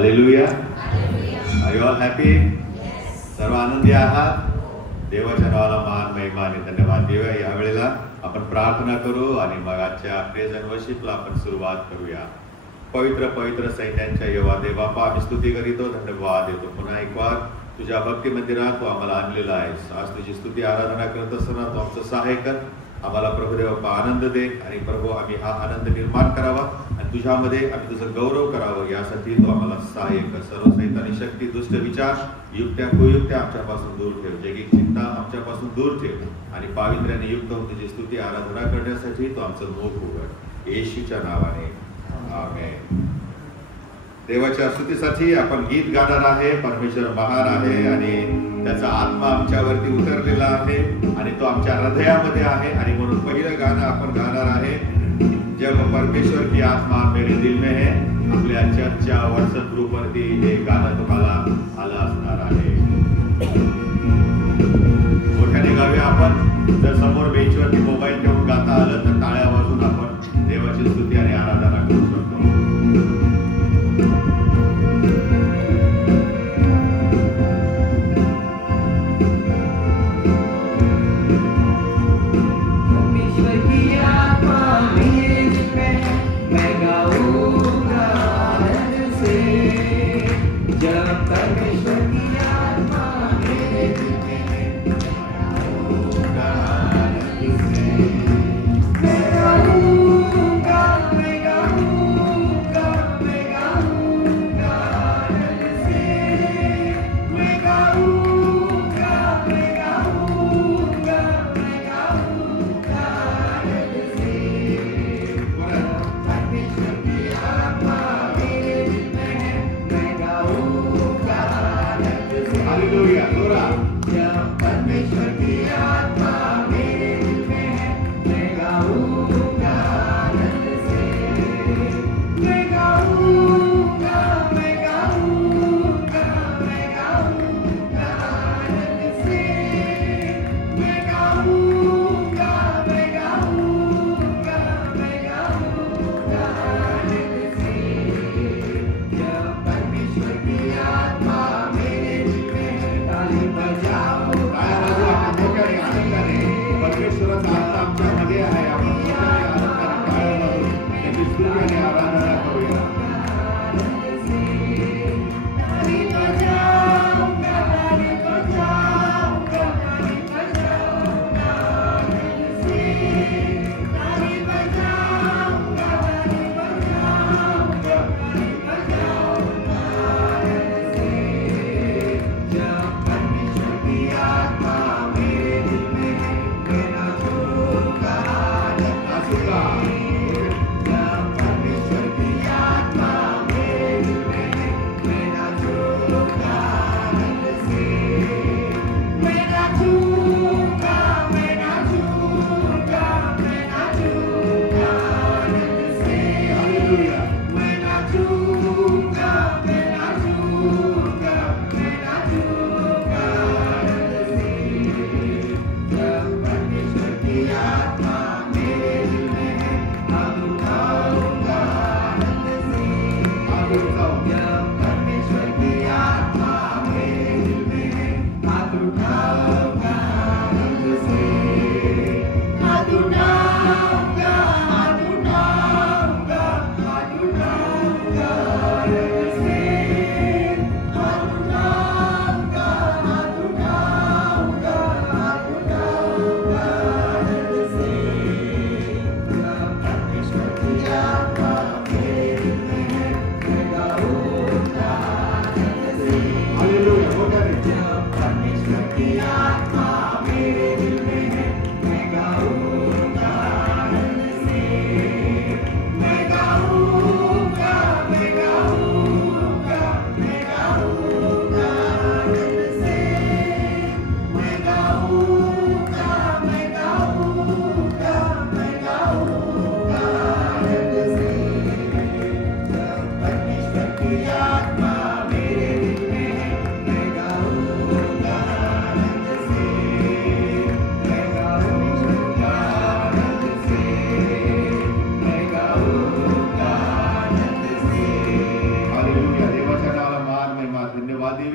Hallelujah. Are you all happy? सर्व आनंदी आहात? देवाच्या नावाला मान महिमा आणि धन्यवाद देऊया. यावेळेला आपण प्रार्थना करू आणि मग आजच्या प्रेज अँड वर्शिपला आपण सुरुवात करूया. पवित्र पवित्र सैन्यांच्या येवा देवा, आम्ही स्तुती करीतो, धन्यवाद देतो. पुन्हा एक वार तुझ्या भक्ती मंदिरात तू आम्हाला आणलेला आहेस. आज तुझी स्तुती आराधना करत असताना तू आमचं सहाय्य कर. आम्हाला प्रभू देवा आनंद दे आणि प्रभू आम्ही हा आनंद निर्माण करावा आणि तुझ्यामध्ये आम्ही तुझं गौरव करावं यासाठी तू आम्हाला सहाय्य कर. सर्व सैतानी शक्ती, दुष्ट विचार, युक्त्या कुयुक्त्या आमच्यापासून दूर ठेव. जैगिक चिंता आमच्यापासून दूर ठेव आणि पावित्र्याने युक्त होऊन तुझी स्तुती आराधना करण्यासाठी तू आमचं मुख उघड. येशूच्या नावाने आमेन. देवाच्या स्तुतीसाठी आपण गीत गाणार आहे. परमेश्वर महान आहे आणि त्याचा आत्मा आमच्यावरती उतरलेला आहे आणि तो आमच्या हृदयामध्ये आहे आणि म्हणून पहिलं गाणं आपण गाणार आहे, जब परमेश्वर की आत्मा मेरे दिल में है. आपल्या चर्चच्या व्हॉट्सअप ग्रुपवरती हे गाणं तुम्हाला आलं असणार आहे. मोठ्याने गाऊया आपण. जर समोर बेंचवरती मोबाईल ठेवून गाता आलं तर टाळ्या वाजून आपण देवाची स्तुती आणि आराधना करू शकतो.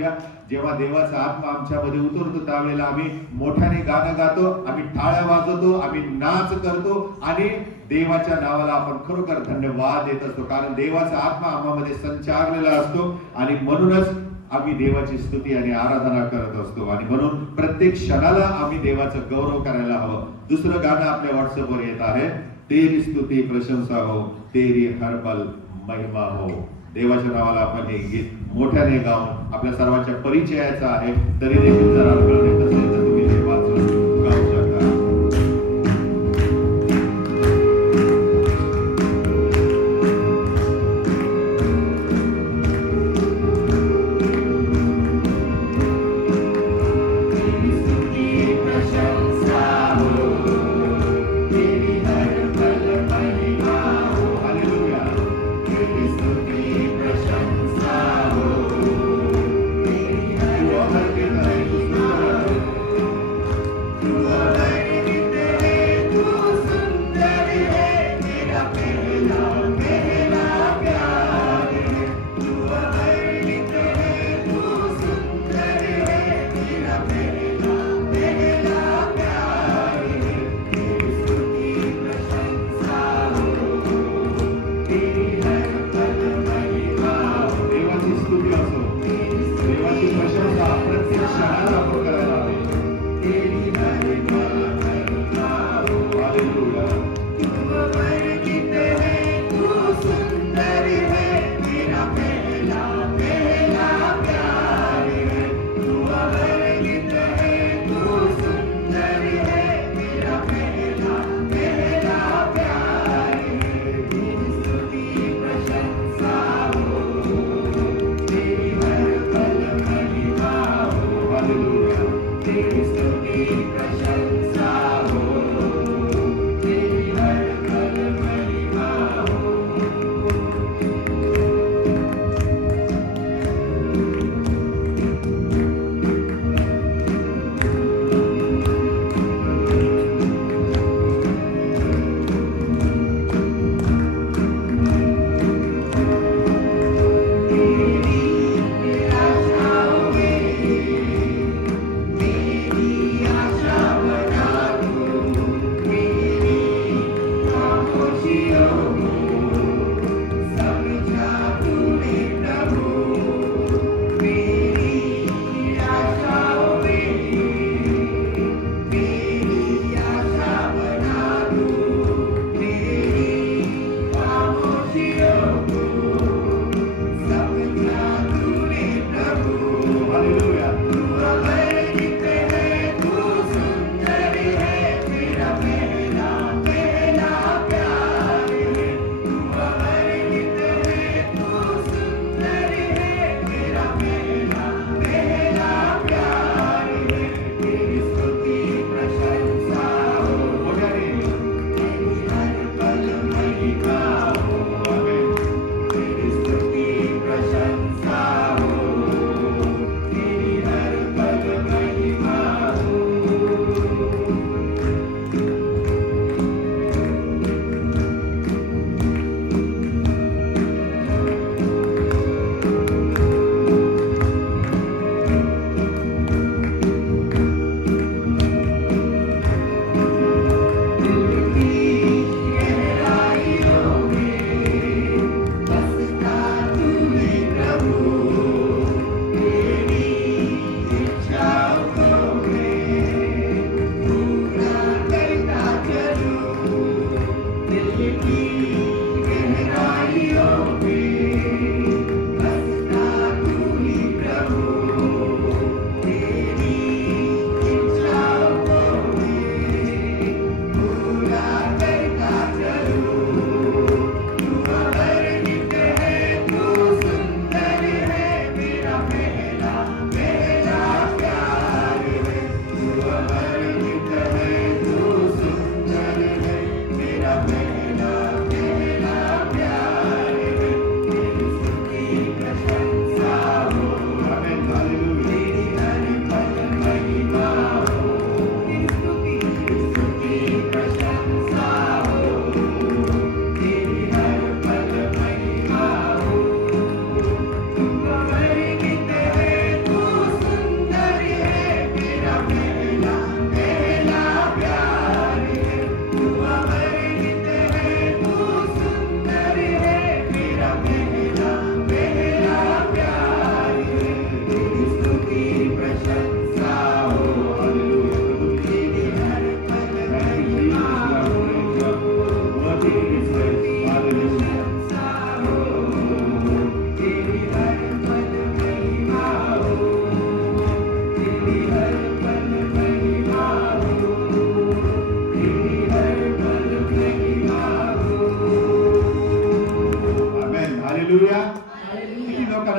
हालेलुया. जेव्हा देवाचा आत्मा आमच्यामध्ये उतरतो त्यावेळेला आम्ही मोठ्याने गाणं गातो, आम्ही टाळ्या वाजवतो, आम्ही नाच करतो आणि देवाच्या नावाला आपण खरोखर धन्यवाद देत असतो. कारण देवाचा आत्मा आम्हामध्ये संचारलेला असतो आणि म्हणूनच आम्ही देवाची स्तुती आणि आराधना करत असतो. आणि म्हणून प्रत्येक क्षणाला आम्ही देवाचा गौरव करायला हवं. दुसरं गाणं आपल्या व्हॉट्सअपवर येत आहे, तेरी स्तुती प्रशंसा हो, तेरी हर पल महिमा हो. देवाच्या नावाला आपण हे गीत मोठ्याने गाऊन आपल्या सर्वांच्या परिचयाचं आहे, तरी देखील जर आपल्याला येत असेल तर तुम्ही हे वाचून गाऊ शकता.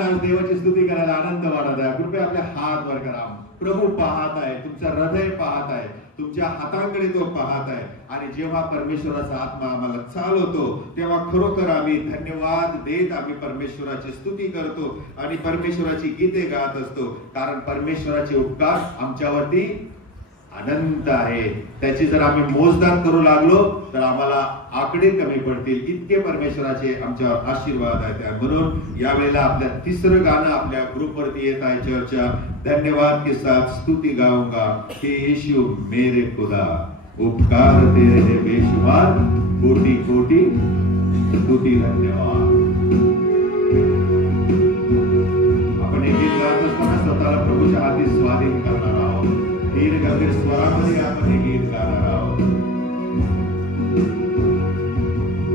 आज देवाची स्तुती करायला आनंद वाटत आहे. कृपया आपले हात वर करा. प्रभू पाहत आहे, तुमचं हृदय पाहत आहे, तुमच्या हातांकडे तो पाहत आहे. आणि जेव्हा परमेश्वराचा आत्मा आम्हाला चालवतो तेव्हा खरोखर आम्ही धन्यवाद देत आम्ही परमेश्वराची स्तुती करतो आणि परमेश्वराची गीते गात असतो. कारण परमेश्वराचे उपकार आमच्यावरती अनंत आहे. त्याची जर आम्ही मोजदाद करू लागलो तर आम्हाला आकडे कमी पडतील, इतके परमेश्वराचे आमच्यावर आशीर्वाद आहेत. म्हणून यावेळेला आपल्या तिसरं गाणं आपल्या ग्रुपवरती येत आहे. चर्चा धन्यवाद के साथ स्तुति गाऊंगा कि यीशु मेरे खुदा, उपकार तेरे है बेशुमार, कोटि कोटि स्तुति धन्यवाद. आपण हे गीत गात असताना स्वतःला प्रभूच्या हाती स्वाधीन करणार आहोत. धीर गंभीर स्वरामध्ये आपण हे गीत गाणार आहोत.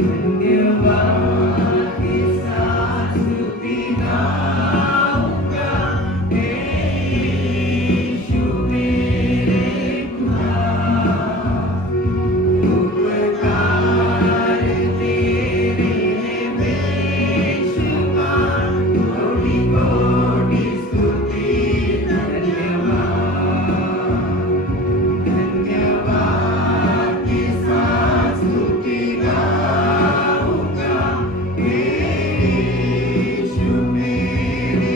धन्यवाद के साथ स्तुति गाऊंगा यीशु मेरे खुदा, उपकार तेरे बेशुमार, कोटि कोटि स्तुति धन्यवाद. धन्यवाद के साथ स्तुति गाऊंगा यीशु मेरे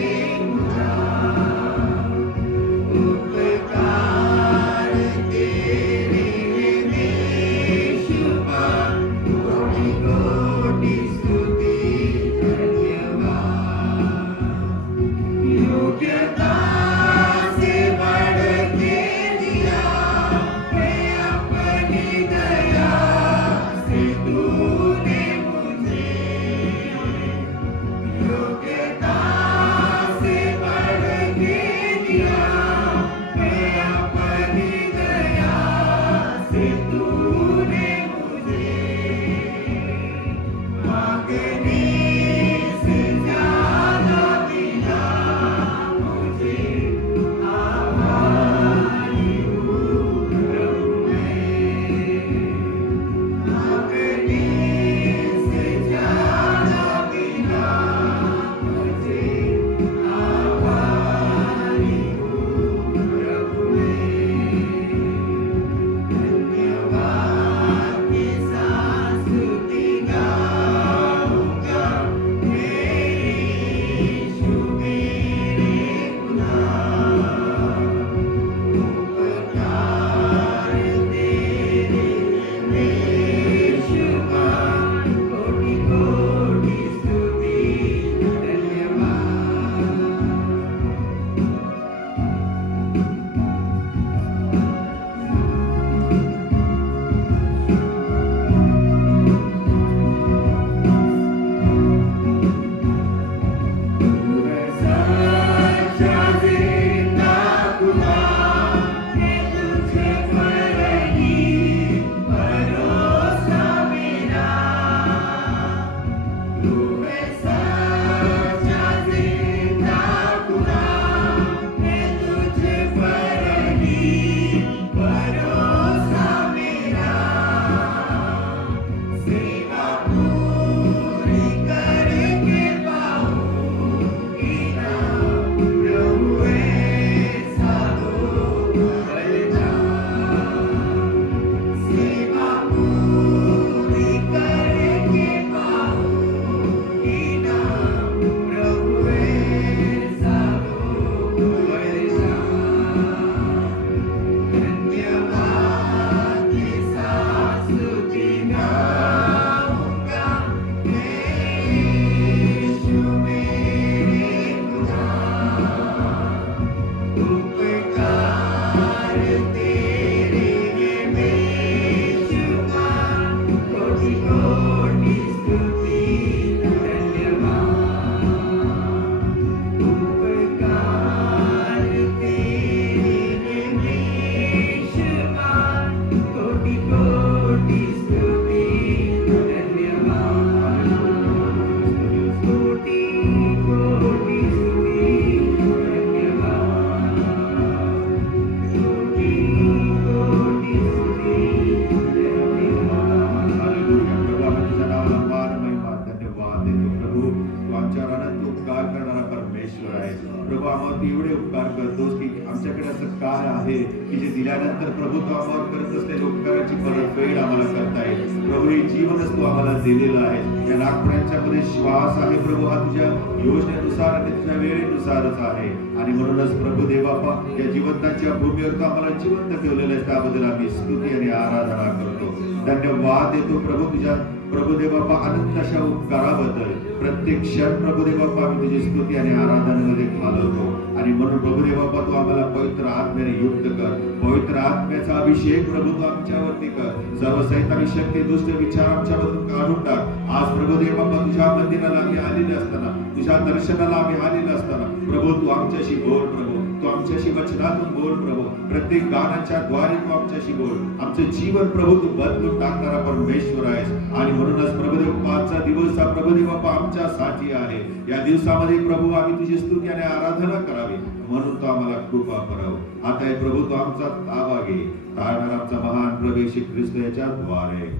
प्रभू आम्हाला एवढे उपकार करतोस की आमच्याकडे असं काय आहे की जे दिल्यानंतर प्रभू तू आम्हाला करत असलेल्या उपकाराची परतफेड आम्हाला करता येईल. प्रभू हे जीवनच तू आम्हाला दिलेलं आहे. या नागपुरांच्या मध्ये श्वास आहे प्रभू, हा तुझ्या योजनेनुसार आणि तुझ्या वेळेनुसारच आहे. आणि म्हणूनच प्रभू देवबापा या जिवंतांच्या भूमीवर तू आम्हाला जिवंत ठेवलेलं आहे, त्याबद्दल आम्ही स्तुती आणि आराधना करतो. धन्यवाद देतो प्रभू तुझ्या प्रभुदेवबापा अनंत अशा उपकाराबद्दल. प्रत्येक क्षण प्रभुदेवबापा आम्ही तुझी स्तुती आणि आराधनेमध्ये घालवतो. आणि म्हणून प्रभुदेवबापा तू आम्हाला पवित्र आत्म्याने युक्त कर. पवित्र आत्म्याचा अभिषेक प्रभू तू आमच्यावरती कर. सर्व सैतानी शक्ती दुष्ट विचार आमच्यामधून काढून टाक. आज प्रभुदेवबापा तुझ्या मंदिराला आम्ही आलेले असताना, तुझ्या दर्शनाला आम्ही आलेले असताना प्रभू तू आमच्याशी बोल. प्रभू तू आमच्याशी वचनातून बोल. प्रभू प्रत्येक गाण्याच्या द्वारे तू आमच्याशी बोल. आमचे जीवन प्रभू तू बदलून टाकणारा परमेश्वर आहेस. आणि म्हणूनच प्रभुदेव पाचचा दिवस हा प्रभुदेवबापा आमच्यासाठी आहे. या दिवसामध्ये प्रभू आम्ही तुझी स्तुती आणि आराधना करावी म्हणून तू आम्हाला कृपा करावं. आता हे प्रभू तू आमचा ताबा घे. तारणार आमचा महान प्रवेश ख्रिस्त याच्या द्वारे.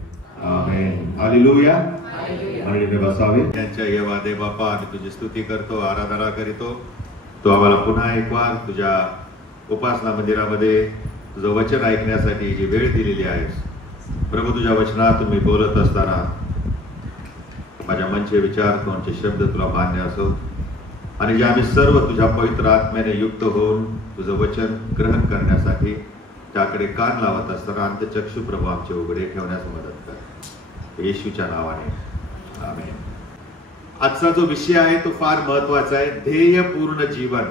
आमेन. हालेलुया. आणि बसावे. त्यांच्या येवा दे बापा आम्ही तुझी स्तुती करतो, आराधना करीतो. तू आम्हाला पुन्हा एक वार तुझ्या उपासना मंदिरामध्ये तुझं वचन ऐकण्यासाठी जी वेळ दिलेली आहेस प्रभू, तुझ्या वचनात तुम्ही बोलत असताना माझ्या मनचे विचार तुमचे शब्द तुला मान्य असो आणि जे आम्ही सर्व तुझ्या पवित्र आत्म्याने युक्त होऊन तुझं वचन ग्रहण करण्यासाठी त्याकडे कान लावत असताना अंतचक्षु प्रभू आमचे उघडे ठेवण्यास मदत कर, येशूच्या नावाने. आमेन. आजचा जो विषय आहे तो फार महत्वाचा आहे, ध्येयपूर्ण जीवन.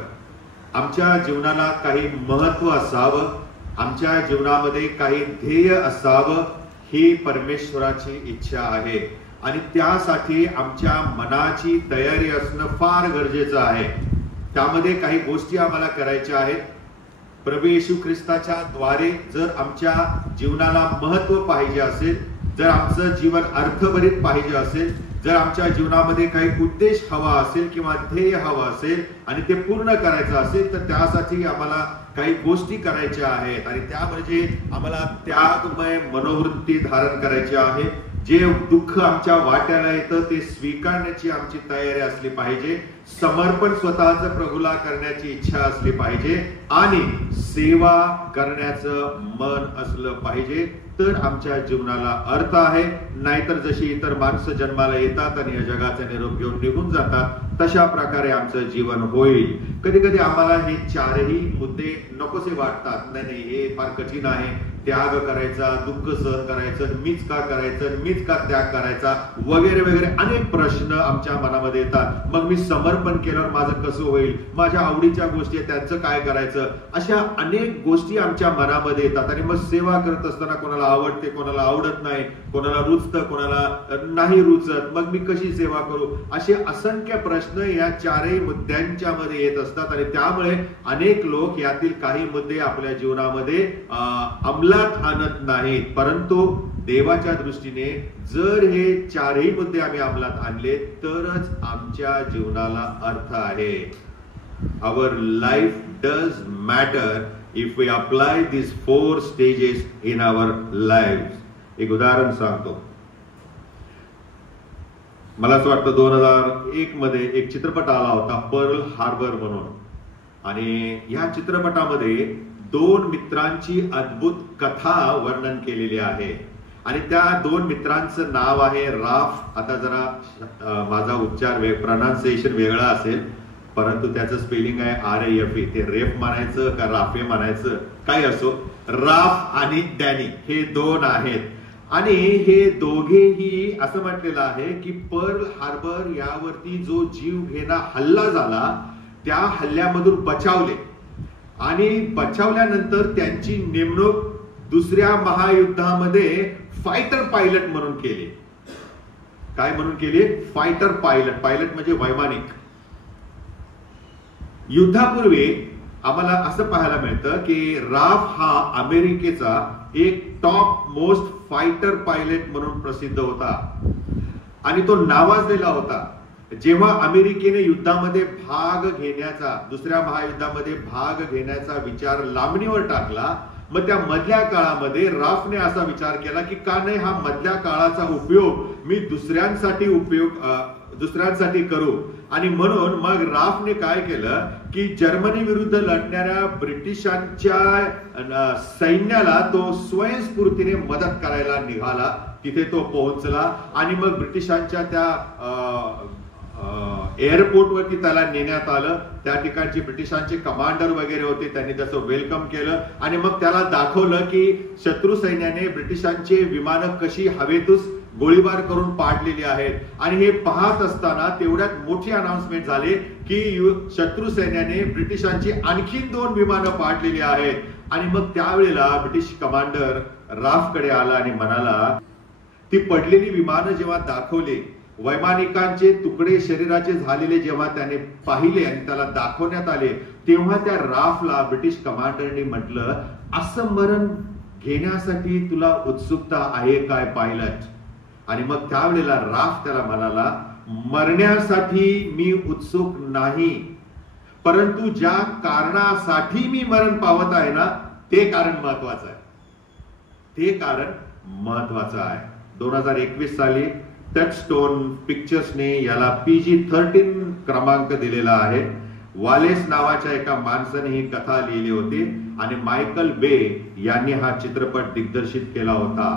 आमच्या जीवनाला काही महत्व असावं, आमच्या जीवनामध्ये काही ध्येय असावं ही परमेश्वराची इच्छा आहे. आणि त्यासाठी आमच्या मनाची तयारी असणं फार गरजेचं आहे. त्यामध्ये काही गोष्टी आम्हाला करायच्या आहेत. प्रभू येशू ख्रिस्ताच्या द्वारे जर आमच्या जीवनाला महत्व पाहिजे असेल, जर आमचं जीवन अर्थभरित पाहिजे असेल, जर आमच्या जीवनामध्ये काही उद्देश हवा असेल किंवा ध्येय हवा असेल आणि ते पूर्ण करायचं असेल तर त्यासाठी आम्हाला काही गोष्टी करायच्या आहेत. आणि त्या म्हणजे आम्हाला त्यागमय मनोवृत्ती धारण करायची आहे. जे दुःख आमच्या वाट्याला येतं ते स्वीकारण्याची आमची तयारी असली पाहिजे. समर्पण स्वतःच प्रभूला करण्याची इच्छा असली पाहिजे आणि सेवा करण्याचं मन असलं पाहिजे. तर आमच्या जीवनाला अर्थ आहे. नाहीतर जशी इतर माणसं जन्माला येतात आणि या जगाचा निरोप घेऊन निघून जातात तशा प्रकारे आमचं जीवन होईल. कधी कधी आम्हाला हे चारही मुद्दे नकोसे वाटतात. नाही हे फार कठीण आहे, त्याग करायचा, दुःख सहन करायचं, मीच का करायचं, मीच का त्याग करायचा वगैरे वगैरे अनेक प्रश्न आमच्या मनामध्ये येतात. मग मी समर्पण केल्यावर माझं कसं होईल, माझ्या आवडीच्या गोष्टी त्यांचं काय करायचं, अशा अनेक गोष्टी आमच्या मनामध्ये येतात. आणि मग सेवा करत असताना कोणाला आवडते, कोणाला आवडत नाही, कोणाला रुचतं, कोणाला नाही रुचत, मग मी कशी सेवा करू, असे असंख्य प्रश्न या चारही मुद्द्यांच्या मध्ये येत असतात. आणि त्यामुळे अनेक लोक यातील काही मुद्दे आपल्या जीवनामध्ये अंमलात आणत नाहीत. परंतु देवाच्या दृष्टीने जर हे चारही मुद्दे आम्ही अंमलात आणले तरच आमच्या जीवनाला अर्थ आहे. Our life does matter if we apply these 4 stages in our lives. एक उदाहरण सांगतो. मला असं वाटतं 2001 मध्ये एक चित्रपट आला होता पर्ल हार्बर म्हणून. आणि या चित्रपटामध्ये 2 मित्रांची अद्भुत कथा वर्णन केलेली आहे. आणि त्या 2 मित्रांचं नाव आहे राफ. आता जरा माझा उच्चार प्रोनाउन्सिएशन वेगळा असेल परंतु त्याचं स्पेलिंग आहे RAFE. ते रेफ म्हणायचं का राफे म्हणायचं काही असो. राफ आणि डॅनी हे 2 आहेत. आणि हे दोघेही असं म्हटलेलं आहे की पर्ल हार्बर यावरती जो जीव घेणा हल्ला झाला त्या हल्ल्यामधून बचावले आणि बचावल्यानंतर त्यांची नेमणूक दुसऱ्या महायुद्धामध्ये फायटर पायलट म्हणून केली. काय म्हणून केली? Fighter pilot. पायलट म्हणजे वैमानिक. युद्धापूर्वी आम्हाला असं पाहायला मिळतं की राफ हा अमेरिकेचा एक टॉप मोस्ट फायटर पायलट म्हणून प्रसिद्ध होता आणि तो नावाजलेला होता. जेव्हा अमेरिकेने युद्धामध्ये भाग घेण्याचा, दुसऱ्या महायुद्धामध्ये भाग घेण्याचा विचार लांबणीवर टाकला, मग त्या मधल्या काळामध्ये राफने असा विचार केला की का नाही हा मधल्या काळाचा उपयोग मी दुसऱ्यांसाठी करू. आणि म्हणून मग राफने काय केलं की जर्मनी विरुद्ध लढणाऱ्या ब्रिटिशांच्या सैन्याला तो स्वयंस्फूर्तीने मदत करायला निघाला. तिथे तो पोहोचला आणि मग ब्रिटिशांच्या त्या एअरपोर्ट वरती त्याला नेण्यात आलं. त्या ठिकाणचे ब्रिटिशांचे कमांडर वगैरे होते, त्यांनी त्याचं वेलकम केलं आणि मग त्याला दाखवलं की शत्रू सैन्याने ब्रिटिशांचे विमानं कशी हवेतून गोळीबार करून पाडलेली आहेत. आणि हे पाहत असताना तेवढ्यात मोठी अनाउन्समेंट झाली की शत्रू सैन्याने ब्रिटिशांची आणखीन 2 विमानं पाडलेली आहेत. आणि मग त्यावेळेला ब्रिटिश कमांडर राफकडे आला आणि म्हणाला, ती पडलेली विमानं जेव्हा दाखवली, वैमानिकांचे तुकडे शरीराचे झालेले जेव्हा त्याने पाहिले आणि त्याला दाखवण्यात आले, तेव्हा त्या राफला ब्रिटिश कमांडरने म्हटलं, असं मरण घेण्यासाठी तुला उत्सुकता आहे काय पायलट? आणि मग त्यावेळेला राफ त्याला म्हणाला, मरण्यासाठी मी उत्सुक नाही, परंतु ज्या कारणासाठी मी मरण पावत आहे ना, ते कारण महत्वाचं आहे. ते कारण महत्वाचं आहे. 2021 साली टचस्टोन पिक्चर्सने याला PG-13 क्रमांक दिलेला आहे. वालेस नावाच्या एका माणसाने ही कथा लिहिली होती आणि मायकल बे यांनी हा चित्रपट दिग्दर्शित केला होता.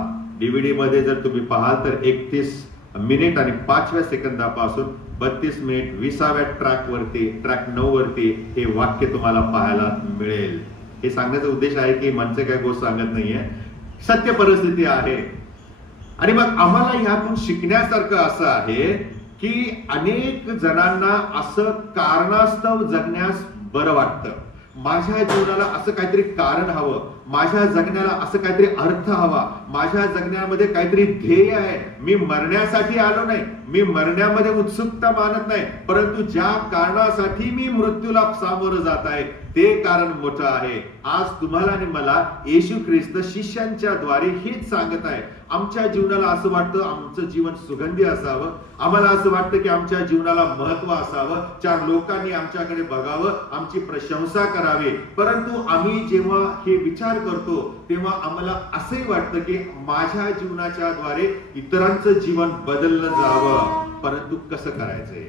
DVD मध्ये जर तुम्ही पाहाल तर 31 मिनिट आणि 5व्या सेकंदापासून 32 मिनिट 20व्या ट्रॅक 9 वरती हे वाक्य तुम्हाला पाहायला मिळेल. हे सांगण्याचा उद्देश आहे की मनसे काय गोष्ट सांगत नाहीये, सत्य परिस्थिती आहे. आणि मग आम्हाला यातून शिकण्यासारखं असं आहे की अनेक जणांना असं कारणास्तव जगण्यास बरं वाटतं. माझ्या जीवनाला असं काहीतरी कारण हवं, माझ्या जगण्याला असं काहीतरी अर्थ हवा, माझ्या जगण्यामध्ये काहीतरी ध्येय आहे. मी मरण्यासाठी आलो नाही, मी मरण्यामध्ये उत्सुकता मानत नाही, परंतु ज्या कारणासाठी मी मृत्यूला सामोरं जात आहे ते कारण मोठं आहे. आज तुम्हाला आणि मला येशू ख्रिस्त शिष्यांच्या द्वारे हेच सांगत आहे. आमच्या जीवनाला असं वाटतं आमचं जीवन सुगंधी असावं, आम्हाला असं वाटतं की आमच्या जीवनाला महत्व असावं, 4 लोकांनी आमच्याकडे बघावं, आमची प्रशंसा करावी. परंतु आम्ही जेव्हा हे विचार करतो तेव्हा आम्हाला असंही वाटतं की माझ्या जीवनाच्या द्वारे इतरांचं जीवन बदललं जावं, परंतु कसं करायचंय,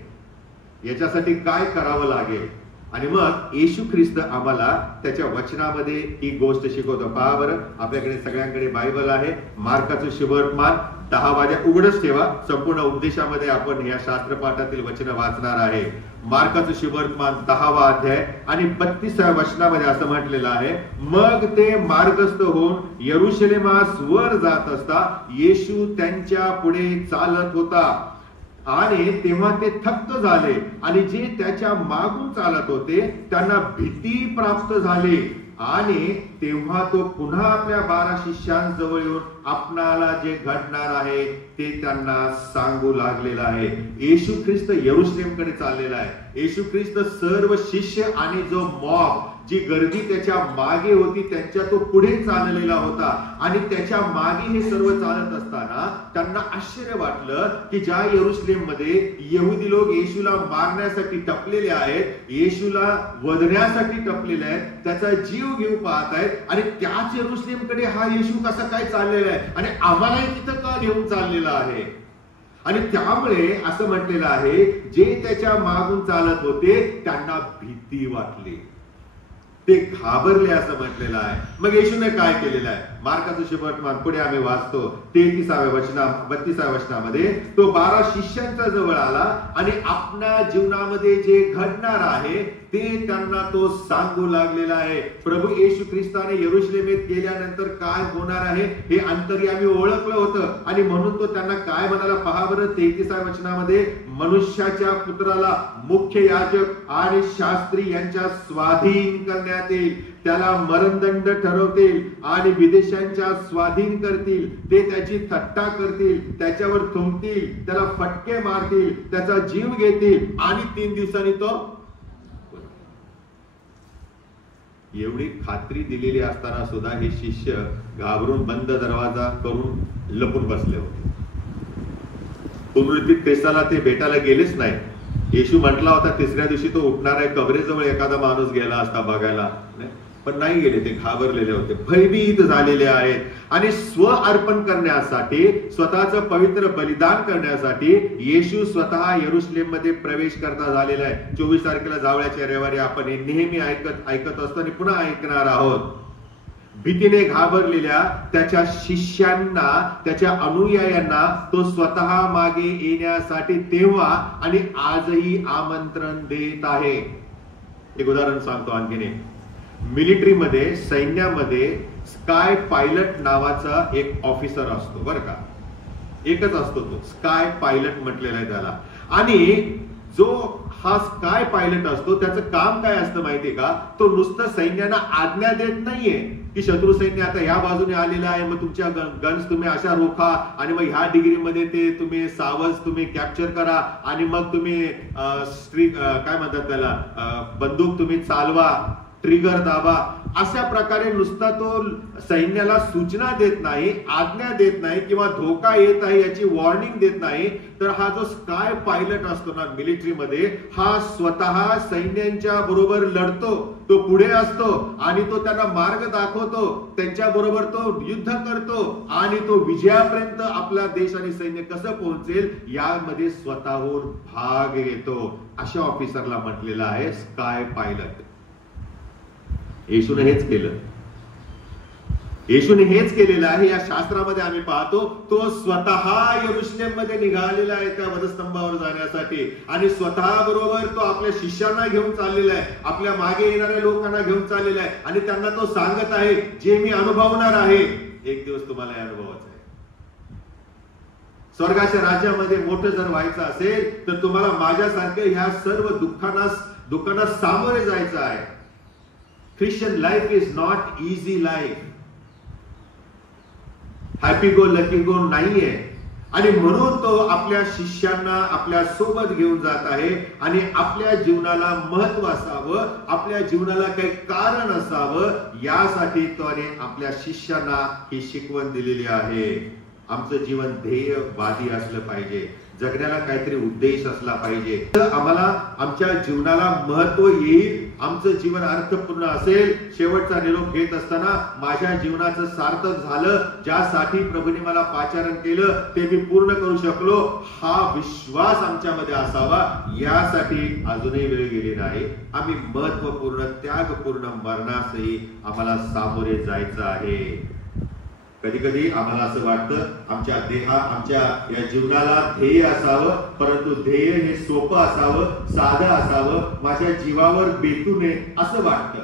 याच्यासाठी काय करावं लागेल. आणि मग येशू ख्रिस्त आम्हाला त्याच्या वचनामध्ये ही गोष्ट शिकवतो. पहा बरं, आपल्याकडे सगळ्यांकडे बायबल आहे. मार्काचं शुभवर्तमान 10 वाजा उघडच ठेवा. संपूर्ण उपदेशामध्ये आपण या शास्त्रपाठातील वचन वाचणार आहे. मार्काचं शुभवर्तमान 10वा अध्याय आणि 32व्या वचनामध्ये असं म्हटलेलं आहे, मग ते मार्गस्थ होऊन यरुशलेमास वर जात असता येशू त्यांच्या पुढे चालत होता. आणि तेव्हा ते थक्क झाले आणि जे त्याच्या मागून चालत होते त्यांना भीती प्राप्त झाली. आणि तेव्हा तो पुन्हा आपल्या 12 शिष्यांजवळ येऊन आपणाला जे घडणार आहे ते त्यांना सांगू लागलेला आहे. येशू ख्रिस्त यरुशलेमकडे चाललेला आहे. येशू ख्रिस्त सर्व शिष्य आणि जो मॉब, जी गर्दी त्याच्या मागे होती, त्यांच्या तो पुढे चाललेला होता. आणि त्याच्या मागे हे सर्व चालत असताना त्यांना आश्चर्य वाटलं की ज्या यरुशलेम मध्ये यहुदी लोक येशूला मारण्यासाठी टपलेले आहेत, येशूला वधण्यासाठी टपलेले आहेत, त्याचा जीव घेऊ पाहत आहेत, आणि त्याच यरुशलेमकडे हा येशू कसा काय चाललेला आहे आणि आम्हालाही तिथं का घेऊन चाललेला आहे. आणि त्यामुळे असं म्हटलेलं आहे, जे त्याच्या मागून चालत होते त्यांना भीती वाटली, ते घाबरले असं म्हटलेलं आहे. मग येशूने काय केलेलं आहे? मार्काचं शुभवर्तमान पुढे आम्ही वाचतो 32व्या वचनामध्ये तो 12 शिष्यांच्या जवळ आला आणि आपल्या जीवनामध्ये जे घडणार आहे ते त्यांना तो सांगू लागलेला आहे. प्रभू येशू ख्रिस्ताने यरुशलेमेत गेल्यानंतर काय होणार आहे हे अंतर्यामी ओळखलं होतं आणि म्हणून तो त्यांना काय म्हणाला पहा बरं 33व्या वचनामध्ये, मनुष्याच्या पुत्राला मुख्य याजक आणि शास्त्री यांच्या स्वाधीन करण्यात येईल, त्याला मरणदंड ठरवतील आणि विदेशांच्या स्वाधीन करतील, ते त्याची थट्टा करतील, त्याच्यावर थुंकतील, त्याला फटके मारतील, त्याचा जीव घेतील आणि 3 दिवसांनी तो. एवढी खात्री दिलेली असताना सुद्धा हे शिष्य घाबरून बंद दरवाजा करून लपून बसले होते. पुनरुत्थित ख्रिस्ताला ते भेटायला गेलेच नाही. येशू म्हटला होता 3ऱ्या दिवशी तो उठणार आहे. कबरेजवळ एखादा माणूस गेला असता बघायला, पण पण नाही गेले, ते घाबरलेले होते, भयभीत झालेले आहेत. आणि स्व अर्पण करण्यासाठी, स्वतःचं पवित्र बलिदान करण्यासाठी येशू स्वतः यरुशलेम मध्ये प्रवेश करता झालेला आहे. 24 तारखेला जावळ्याच्या रविवारी आपण हे नेहमी ऐकत असतो आणि पुन्हा ऐकणार आहोत. भीतीने घाबरलेल्या त्याच्या शिष्यांना, त्याच्या अनुयायांना तो स्वतः मागे येण्यासाठी तेव्हा आणि आजही आमंत्रण देत आहे. एक उदाहरण सांगतो आणखीन एक. मिलिटरीमध्ये, सैन्यामध्ये स्काय पायलट नावाचा एक ऑफिसर असतो बरं का. एकच असतो तो, स्काय पायलट म्हटलेला आहे त्याला. आणि जो हा स्काय पायलट असतो त्याचं काम काय असतं माहितीये का? तो नुसतं सैन्यांना आज्ञा देत नाहीये की शत्रू सैन्य आता ह्या बाजूने आलेलं आहे, मग तुमच्या गन्स तुम्ही अशा रोखा आणि मग ह्या डिग्रीमध्ये ते तुम्ही सावज तुम्ही कॅप्चर करा आणि मग तुम्ही काय म्हणतात त्याला, बंदूक तुम्ही चालवा, ट्रिगर दाबा. अशा प्रकारे नुसता तो सैन्याला सूचना देत नाही, आज्ञा देत नाही किंवा धोका येत आहे याची वॉर्निंग देत नाही. तर हा जो स्काय पायलट असतो ना मिलिटरीमध्ये, हा स्वतः सैन्यांच्या बरोबर लढतो, तो पुढे असतो आणि तो त्यांना मार्ग दाखवतो, त्यांच्या बरोबर तो युद्ध करतो आणि तो विजयापर्यंत आपला देश आणि सैन्य कसं पोहोचेल यामध्ये स्वतःहून भाग घेतो. अशा ऑफिसरला म्हटलेलं आहे स्काय पायलट. येशूने हेच केलं. येशूने हेच केलेलं आहे. या शास्त्रामध्ये आम्ही पाहतो तो स्वतः यरुशलेम मध्ये निघालेला आहे त्या वधस्तंभावर जाण्यासाठी आणि स्वतः बरोबर तो आपल्या शिष्यांना घेऊन चाललेला आहे, आपल्या मागे येणाऱ्या लोकांना घेऊन चाललेला आहे आणि त्यांना तो सांगत आहे जे मी अनुभवणार आहे एक दिवस तुम्हाला हे अनुभवायचं आहे. स्वर्गाच्या राज्यामध्ये मोठं जर व्हायचं असेल तर तुम्हाला माझ्यासारखे ह्या सर्व दुःखांना सामोरे जायचं आहे. Christian life is not easy life. Happy go lucky go नाहीये. आणि म्हणून तो आपल्या शिष्यांना आपल्या सोबत घेऊन जात आहे आणि आपल्या जीवनाला महत्व असावं, आपल्या जीवनाला काही कारण असावं यासाठी त्याने आपल्या शिष्यांना ही शिकवण दिलेली आहे. आमचं जीवन ध्येयवादी असलं पाहिजे, जगण्याला काहीतरी उद्देश असला पाहिजे, तर आम्हाला आमच्या जीवनाला महत्व येईल, आमचं जीवन अर्थपूर्ण असेल. शेवटचा निरोप घेत असताना माझ्या जीवनाचं सार्थक झालं, ज्यासाठी प्रभूने मला पाचारण केलं ते मी पूर्ण करू शकलो, हा विश्वास आमच्यामध्ये असावा. यासाठी अजूनही वेळ गेली नाही. आम्ही महत्वपूर्ण त्यागपूर्ण मरणासही आम्हाला सामोरे जायचं आहे. कधी कधी आम्हाला असं वाटतं आमच्या या जीवनाला ध्येय असावं, परंतु ध्येय हे सोपं असावं, साधं असावं, माझ्या जीवावर बेतू नये असं वाटतं.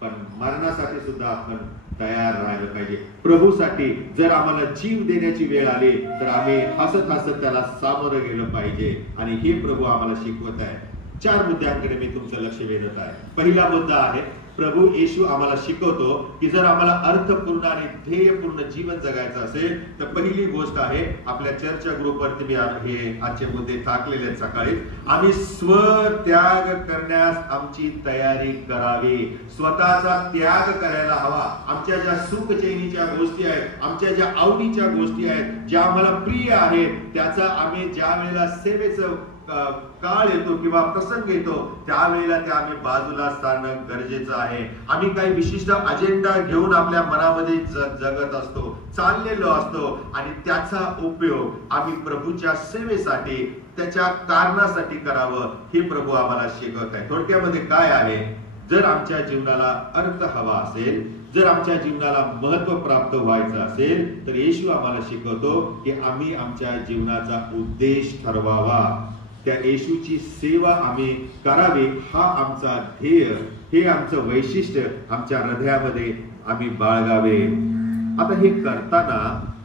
पण मरणासाठी सुद्धा आपण तयार राहिलं पाहिजे. प्रभूसाठी जर आम्हाला जीव देण्याची वेळ आली तर आम्ही हसत हसत त्याला सामोरं गेलं पाहिजे. आणि हे प्रभू आम्हाला शिकवत आहे. 4 मुद्द्यांकडे मी तुमचं लक्ष वेधत आहे. पहिला मुद्दा आहे, प्रभू येशू आम्हाला शिकवतो की जर आम्हाला अर्थपूर्ण आणि ध्येयपूर्ण जीवन जगायचं असेल तर पहिली गोष्ट आहे, आपल्या चर्चा ग्रुपवरती मी हे आजचे मुद्दे टाकलेले आहेत सकाळी. आम्ही स्वत्याग करण्यास आमची तयारी करावी. स्वतःचा त्याग करायला हवा. आमच्या ज्या सुखचैनीच्या गोष्टी आहेत, आमच्या ज्या आवडीच्या गोष्टी आहेत, ज्या आम्हाला प्रिय आहेत, त्याचा आम्ही ज्या वेळेला सेवेचं काळ येतो किंवा प्रसंग येतो त्यावेळेला त्या आम्ही बाजूला सारणं गरजेचं आहे. आम्ही काही विशिष्ट अजेंडा घेऊन आपल्या मनामध्ये जगत असतो, चाललेलो असतो आणि त्याचा उपयोग आम्ही प्रभूच्या सेवेसाठी, त्याच्या कारणासाठी करावं हे प्रभू आम्हाला शिकवत आहे. थोडक्यामध्ये काय आहे, जर आमच्या जीवनाला अर्थ हवा असेल, जर आमच्या जीवनाला महत्व प्राप्त व्हायचं असेल तर येशू आम्हाला शिकवतो की आम्ही आमच्या जीवनाचा उद्देश ठरवावा. त्या येशूची सेवा आम्ही करावी. हा आमचा ध्येय, हे आमचं वैशिष्ट्य आमच्या हृदयामध्ये आम्ही बाळगावे. आता हे करताना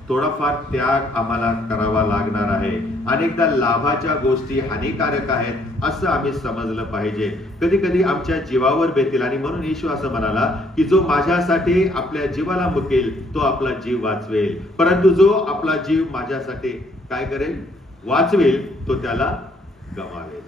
थोडाफार त्याग आम्हाला करावा लागणार आहे. अनेकदा लाभाच्या गोष्टी हानिकारक आहेत असं आम्ही समजलं पाहिजे. कधी कधी आमच्या जीवावर बेतील आणि म्हणून येशू असं म्हणाला की जो माझ्यासाठी आपल्या जीवाला मुकेल तो आपला जीव वाचवेल, परंतु जो आपला जीव माझ्यासाठी काय करेल, वाचवेल, तो त्याला गमावेल.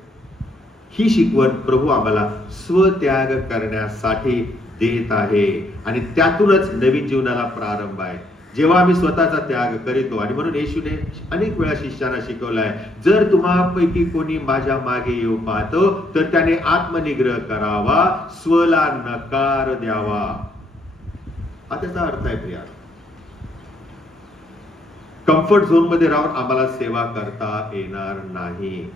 ही शिकवण प्रभू आम्हाला स्वत्याग करण्यासाठी देत आहे आणि त्यातूनच नवीन जीवनाला प्रारंभ आहे. जेव्हा आम्ही स्वतःचा त्याग करीतो. आणि म्हणून येशूने अनेक वेळा शिष्यांना शिकवलाय, जर तुम्हापैकी कोणी माझ्या मागे येऊ पाहतो तर त्याने आत्मनिग्रह करावा, स्वला नकार द्यावा. हा त्याचा अर्थ आहे प्रिया. कम्फर्ट झोन मध्ये राहून आम्हाला सेवा करता येणार नाही.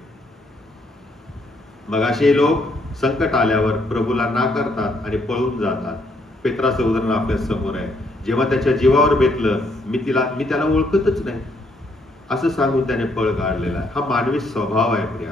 मग असे लोक संकट आल्यावर प्रभूला नाकारतात आणि पळून जातात. पेत्राचं उदाहरण आपल्या समोर आहे. जेव्हा त्याच्या जीवावर बेतलं, मी त्याला ओळखतच नाही असं सांगून त्याने पळ काढलेला आहे. हा मानवी स्वभाव आहे प्रिया.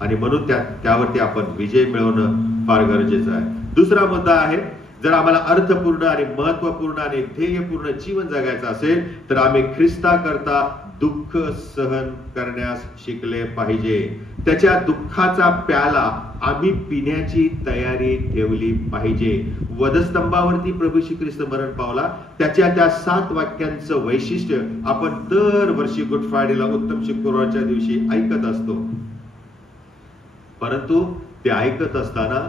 आणि म्हणून त्यावरती आपण विजय मिळवणं फार गरजेचं आहे. दुसरा मुद्दा आहे, जर आम्हाला अर्थपूर्ण आणि महत्वपूर्ण आणि ध्येयपूर्ण जीवन जगायचं असेल तर आम्ही ख्रिस्ताकरता दुःख सहन करण्यास शिकले पाहिजे. त्याच्या दुःखाचा प्याला आम्ही पिण्याची तयारी ठेवली पाहिजे. वधस्तंभावरती प्रभू श्री ख्रिस्त मरण पावला, त्याच्या त्या 7 वाक्यांचं वैशिष्ट्य आपण दरवर्षी गुड फ्रायडेला उत्तम शुक्रवारच्या दिवशी ऐकत असतो. परंतु ते ऐकत असताना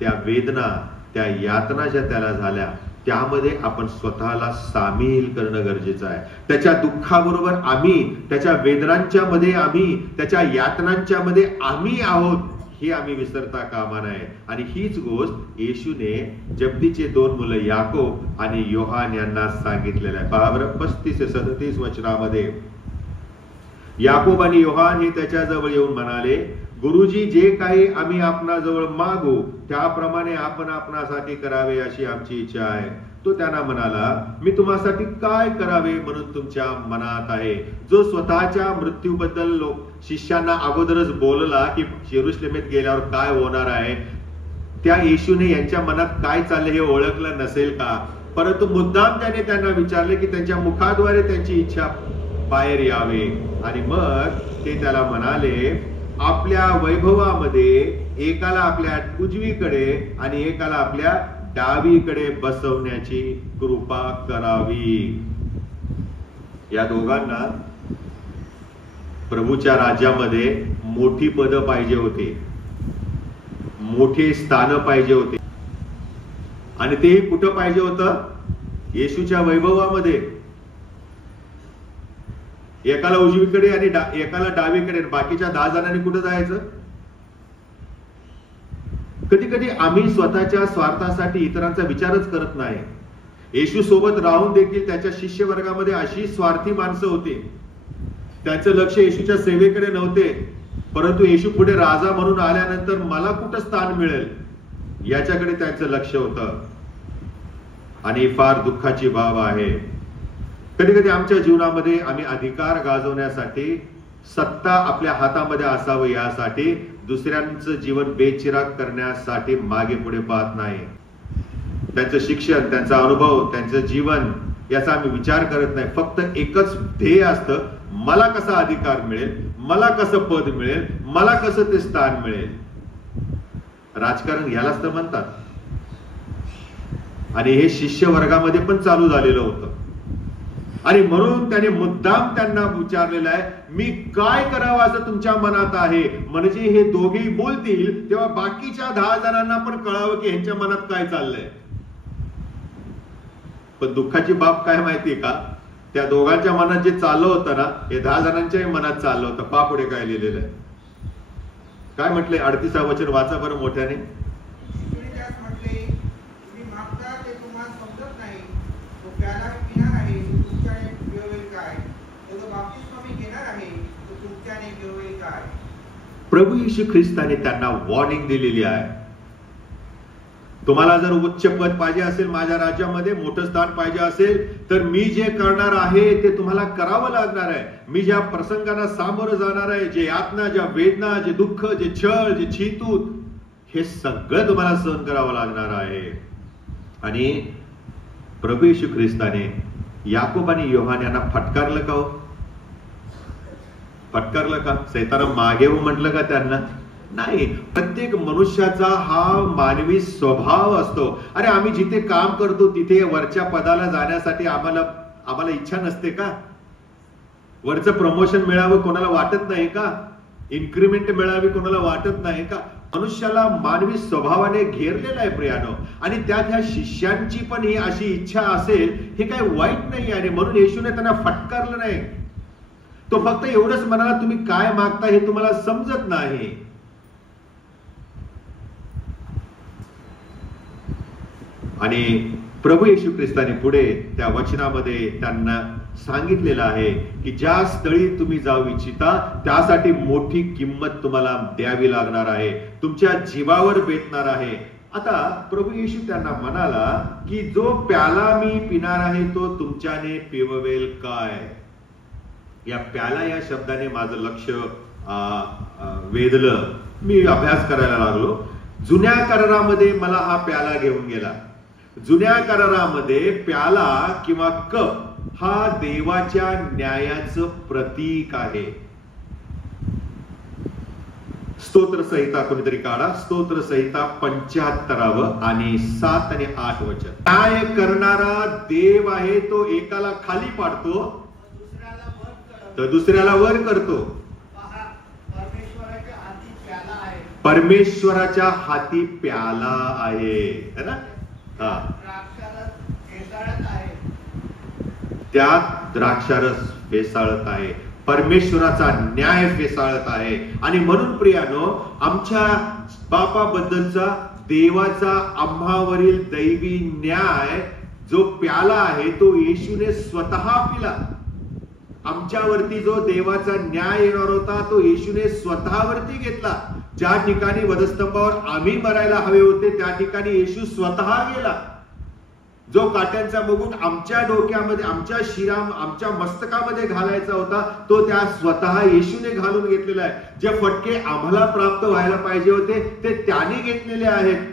त्या वेदना, त्या यातना ज्या त्याला झाल्या, त्यामध्ये आपण स्वतःला सामील करणं गरजेचं आहे. त्याच्या दुःखाबरोबर आम्ही, त्याच्या वेदनांच्या मध्ये आम्ही, त्याच्या यातनांच्या मध्ये आम्ही आहोत हे आम्ही विसरता कामा नये. आणि हीच गोष्ट येशूने जब्दीचे 2 मुलं याकोब आणि योहान यांना सांगितलेलं आहे. पहा बरं 35-37 वचनामध्ये, याकोब आणि योहान हे त्याच्याजवळ येऊन म्हणाले, गुरुजी, जे काही आम्ही आपणाजवळ मागू त्याप्रमाणे आपण आपणासाठी करावे अशी आमची इच्छा आहे. तो त्यांना म्हणाला, मी तुम्हासाठी काय करावे म्हणून तुमच्या मनात आहे. जो स्वतःच्या मृत्यूबद्दल शिष्यांना अगोदरच बोलला की यरुशलेमेत गेल्यावर काय होणार आहे, त्या येशूने यांच्या मनात काय चालले हे ओळखलं नसेल का? परंतु मुद्दाम त्याने त्यांना विचारले की त्यांच्या मुखाद्वारे त्यांची इच्छा बाहेर यावे. आणि मग ते त्याला म्हणाले, आपल्या वैभवामध्ये एकाला आपल्या उजवीकडे आणि एकाला आपल्या डावीकडे बसवण्याची कृपा करावी. या दोघांना प्रभूच्या राज्यामध्ये मोठी पद पाहिजे होते, मोठे स्थान पाहिजे होते. आणि ते कुठं पाहिजे होतं? येशूच्या वैभवामध्ये. एकाला उजवीकडे आणि एकाला डावीकडे. बाकीच्या 10 जणांनी कुठे जायचं? कधी कधी आम्ही स्वतःच्या स्वार्थासाठी इतरांचा विचारच करत नाही. येशू सोबत राहून देखील त्याच्या शिष्य वर्गामध्ये अशी स्वार्थी माणसं होती. त्यांचं लक्ष येशूच्या सेवेकडे नव्हते, परंतु येशू पुढे राजा म्हणून आल्यानंतर मला कुठं स्थान मिळेल याच्याकडे त्यांचं लक्ष होतं. आणि फार दुःखाची बाब आहे. कधी कधी आमच्या जीवनामध्ये आम्ही अधिकार गाजवण्यासाठी, सत्ता आपल्या हातामध्ये असावं यासाठी, दुसऱ्यांचं जीवन बेचिराग करण्यासाठी मागे पुढे पाहत नाही. त्यांचं शिक्षण, त्यांचा अनुभव, त्यांचं जीवन याचा आम्ही विचार करत नाही. फक्त एकच ध्येय असतं, मला कसा अधिकार मिळेल, मला कसं पद मिळेल, मला कसं ते स्थान मिळेल. राजकारण यालाच तर म्हणतात. आणि हे शिष्य वर्गामध्ये पण चालू झालेलं होतं. आणि म्हणून त्याने मुद्दाम त्यांना विचारलेलं आहे, मी काय करावं असं तुमच्या मनात आहे. म्हणजे हे दोघेही बोलतील तेव्हा बाकीच्या 10 जणांना पण कळावं की ह्यांच्या मनात काय चाललंय. पण दुःखाची बाब काय माहितीये का? त्या दोघांच्या मनात जे चाललं होतं ना, हे 10 जणांच्याही मनात चाललं होतं. पहा पुढे काय लिहिलेलं आहे. काय म्हटलंय? 38 वचन वाचा बरं मोठ्याने. प्रभू येशू ख्रिस्ताने त्यांना वॉर्निंग दिलेली आहे. तुम्हाला जर उच्च पद पाहिजे असेल, माझ्या राज्यामध्ये मोठं स्थान पाहिजे असेल, तर मी जे करणार आहे ते तुम्हाला करावं लागणार आहे. मी ज्या प्रसंगांना सामोरं जाणार आहे, जे यातना, ज्या वेदना, जे दुःख, जे छळ, जे छितूत, हे सगळं तुम्हाला सहन करावं लागणार आहे. आणि प्रभू येशू ख्रिस्ताने याकोब आणि योहान यांना फटकारलं का? फटकारलं का? सैतानं मागे म्हटलं का त्यांना? नाही. प्रत्येक मनुष्याचा हा मानवी स्वभाव असतो. अरे आम्ही जिथे काम करतो तिथे वरच्या पदाला जाण्यासाठी आम्हाला इच्छा नसते का? वरचं प्रमोशन मिळावं कोणाला वाटत नाही का? इन्क्रीमेंट मिळावी कोणाला वाटत नाही का? मनुष्याला मानवी स्वभावाने घेरलेला आहे प्रियानो. आणि त्यात ह्या शिष्यांची पण ही अशी इच्छा असेल हे काही वाईट नाही आहे, म्हणून येशूने त्यांना फटकारलं नाही. तो फक्त एवढंच म्हणाला, तुम्ही काय मागता हे तुम्हाला समजत नाही. आणि प्रभू येशू ख्रिस्ताने पुढे त्या वचनामध्ये त्यांना सांगितलेलं आहे की ज्या स्थळी तुम्ही जाऊ इच्छिता त्यासाठी मोठी किंमत तुम्हाला द्यावी लागणार आहे, तुमच्या जीवावर बेतणार आहे. आता प्रभू येशू त्यांना म्हणाला की जो प्याला मी पिणार आहे तो तुमच्याने पिववेल काय. या प्याला या शब्दाने माझं लक्ष वेधलं. मी अभ्यास करायला लागलो. जुन्या करारामध्ये मला हा प्याला घेऊन गेला. जुन्या करारामध्ये प्याला किंवा कप हा देवाच्या न्यायाचं प्रतीक आहे. स्तोत्र संहिता कोणीतरी काढा. स्तोत्र संहिता 75 आणि 7 आणि 8 वचन. न्याय करणारा देव आहे, तो एकाला खाली पाडतो तर दुसऱ्याला वर करतो. परमेश्वराच्या हाती प्याला आहे ना. त्यात द्राक्षारस फेसाळत आहे, परमेश्वराचा न्याय फेसाळत आहे. आणि म्हणून प्रियानो, आमच्या बापाबद्दलचा देवाचा आम्हावरील दैवी न्याय जो प्याला आहे तो येशूने स्वतः पिला. आमच्यावरती जो देवाचा न्याय येणार होता तो येशूने स्वतःवरती घेतला. ज्या ठिकाणी वधस्तंभावर आम्ही मरायला हवे होते त्या ठिकाणी येशू स्वतः गेला. जो काट्यांचा मुकुट आमच्या डोक्यामध्ये, आमच्या आमच्या मस्तकामध्ये घालायचा होता तो त्या स्वतः येशूने घालून घेतलेला आहे. जे फटके आम्हाला प्राप्त व्हायला पाहिजे होते ते त्याने घेतलेले आहेत.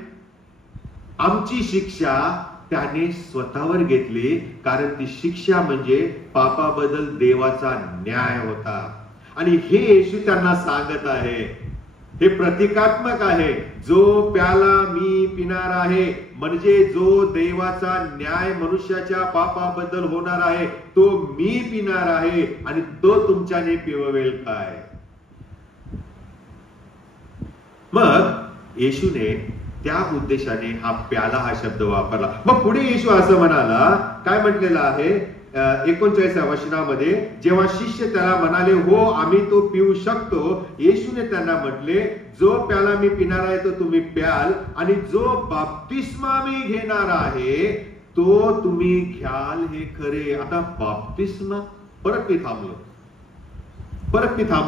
आमची शिक्षा त्याने स्वतःवर घेतली, कारण ती शिक्षा म्हणजे पापाबद्दल देवाचा न्याय होता. आणि हे येशू त्यांना सांगत आहे, हे प्रतिकात्मक आहे. जो प्याला मी पिणार आहे म्हणजे जो देवाचा न्याय मनुष्याच्या पापाबद्दल होणार आहे तो मी पिणार आहे आणि तो तुमच्याने पिववेल काय. मग येशूने त्या उद्देशाने हा प्याला हा शब्द वापरला. मग पुढे येशू असं म्हणाला, काय म्हटलेलं आहे 39व्या वचनामध्ये, जेव्हा शिष्य त्याला म्हणाले हो आम्ही तो पिऊ शकतो, येशूने त्यांना म्हटले जो प्याला मी पिणार आहे तो तुम्ही प्याल आणि जो बाप्तिस्मा मी घेणार आहे तो तुम्ही घ्याल हे खरे. आता बाप्तिस्मा, परत मी थांबलो.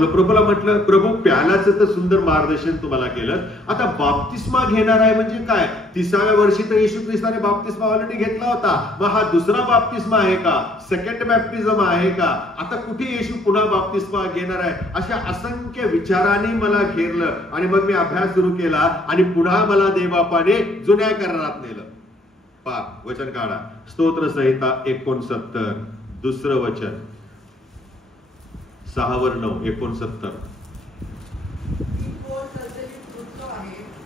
प्रभूला म्हटलं, प्रभू प्यालाचं तर सुंदर मार्गदर्शन तुम्हाला केलं, आता बाप्तिस्मा घेणार आहे म्हणजे काय. 30व्या वर्षी तर येशू ख्रिस्ताने बाप्तिस्मा ऑलरेडी घेतला होता. मग हा दुसरा बाप्तिस्मा आहे का, सेकंड बॅप्टिझम आहे का, आता कुठे येशू पुन्हा बाप्तिस्मा घेणार आहे. अशा असंख्य विचारांनी मला घेरलं आणि मग मी अभ्यास सुरू केला आणि पुन्हा मला देवबापाने जुन्या करारात नेलं. वचन काढा. स्तोत्र संहिता 69 दुसरं वचन 6-9